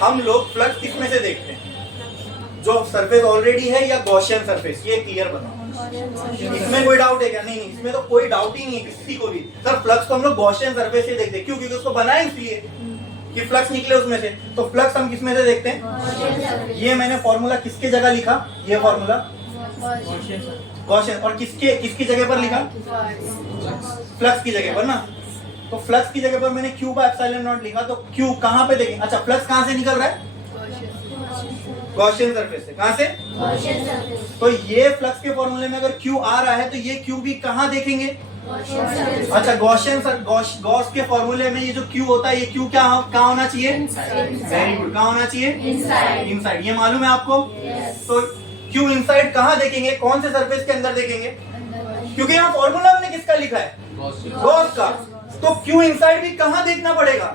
हम लोग फ्लक्स किसमें से देखते हैं, जो सरफेस ऑलरेडी है या गॉसियन सरफेस, ये क्लियर बताओ। इसमें कोई डाउट है क्या, नहीं, इसमें तो कोई डाउट ही नहीं है किसी को भी। सर फ्लक्स तो हम लोग गॉसियन सरफेस से देखते हैं, क्यों, क्योंकि उसको बनाए इसलिए कि फ्लक्स निकले उसमें से। तो फ्लक्स हम किसमें से देखते हैं, ये मैंने फॉर्मूला किसके जगह लिखा, ये फॉर्मूला गॉसियन, और किसकी जगह पर लिखा, फ्लक्स की जगह पर ना। तो फ्लक्स की जगह पर मैंने Q बाय एप्सिलॉन नॉट लिखा। तो Q कहां पे देखें, अच्छा फ्लक्स कहां से निकल रहा है, गॉसियन सरफेस से, कहां से, तो ये फ्लक्स के फॉर्मूले में अगर Q आ रहा है तो ये Q भी कहां देखेंगे, अच्छा गॉस के फॉर्मूले में ये जो Q होता है, ये Q कहाँ होना चाहिए, वेरी गुड, कहाँ होना चाहिए, इनसाइड। ये मालूम है आपको, तो Q इनसाइड कहाँ देखेंगे, कौन से सरफेस के अंदर देखेंगे, क्योंकि यहाँ फॉर्मूला हमने किसका लिखा है, गॉस का। तो Q इनसाइड भी कहाँ देखना पड़ेगा,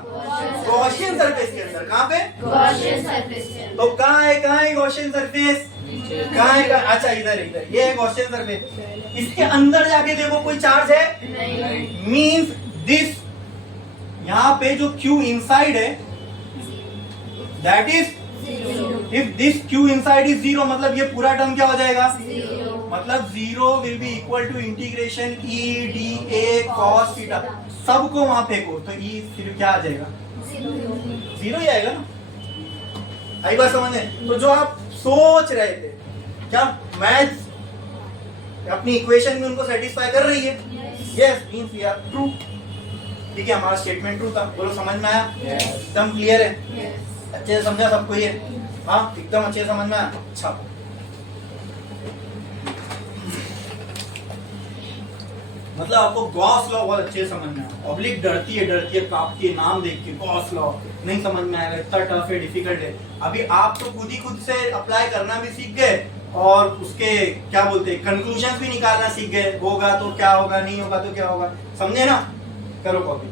गॉसियन सरफेस के अंदर। कहाँ पे, गॉसियन सरफेस। तो कहाँ है गॉसियन सरफेस, कहाँ है, अच्छा इधर, ये है गॉसियन सरफेस। इसके अंदर जाके देखो कोई चार्ज है, नहीं, मींस दिस, यहाँ पे जो Q इनसाइड है that is, if this Q inside is 0, मतलब ये पूरा टर्म क्या हो जाएगा, मतलब 0 will be equal to integration E D A cos theta. सबको वहां फेंको तो ई फिर क्या आ जाएगा, जीरो ही आएगा ना। आई बात समझ में? तो जो आप सोच रहे थे, क्या मैथ्स अपनी इक्वेशन में उनको सेटिस्फाई कर रही है? Yes, means we are true. ठीक है, हमारा स्टेटमेंट ट्रू था। बोलो समझ में आया? एकदम क्लियर है? अच्छे से समझा सबको ये? हाँ, एकदम अच्छे से समझ में आया। अच्छा, मतलब आपको गॉस लॉ बहुत अच्छे से समझ में आया। पब्लिक डरती है कांपती है नाम देख के, गॉस लॉ नहीं समझ में आएगा, इतना टफ है, डिफिकल्ट है। अभी आप तो खुद से अप्लाई करना भी सीख गए और उसके क्या बोलते हैं कंक्लूजन भी निकालना सीख गए। होगा तो क्या होगा, नहीं होगा तो क्या होगा, समझे ना? करो कॉपी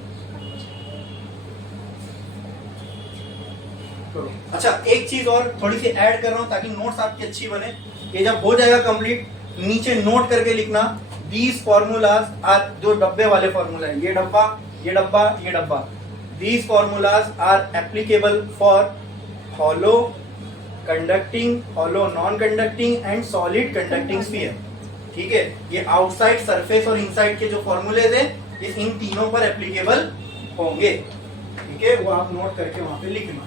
करो। अच्छा, एक चीज और थोड़ी सी ऐड कर रहा हूँ ताकि नोट्स आपकी अच्छी बने। ये जब हो जाएगा कंप्लीट, नीचे नोट करके लिखना दीज फॉर्मूलाज आर, जो डब्बे वाले फॉर्मूला है, ये डब्बा ये डब्बा ये डब्बा, these formulas are applicable for hollow conducting, hollow non conducting and solid conducting sphere. ठीक है, ये आउटसाइड सरफेस और इनसाइड के जो फॉर्मूलेज है ये इन तीनों पर एप्लीकेबल होंगे। ठीक है, वो आप नोट करके वहां पे लिखना।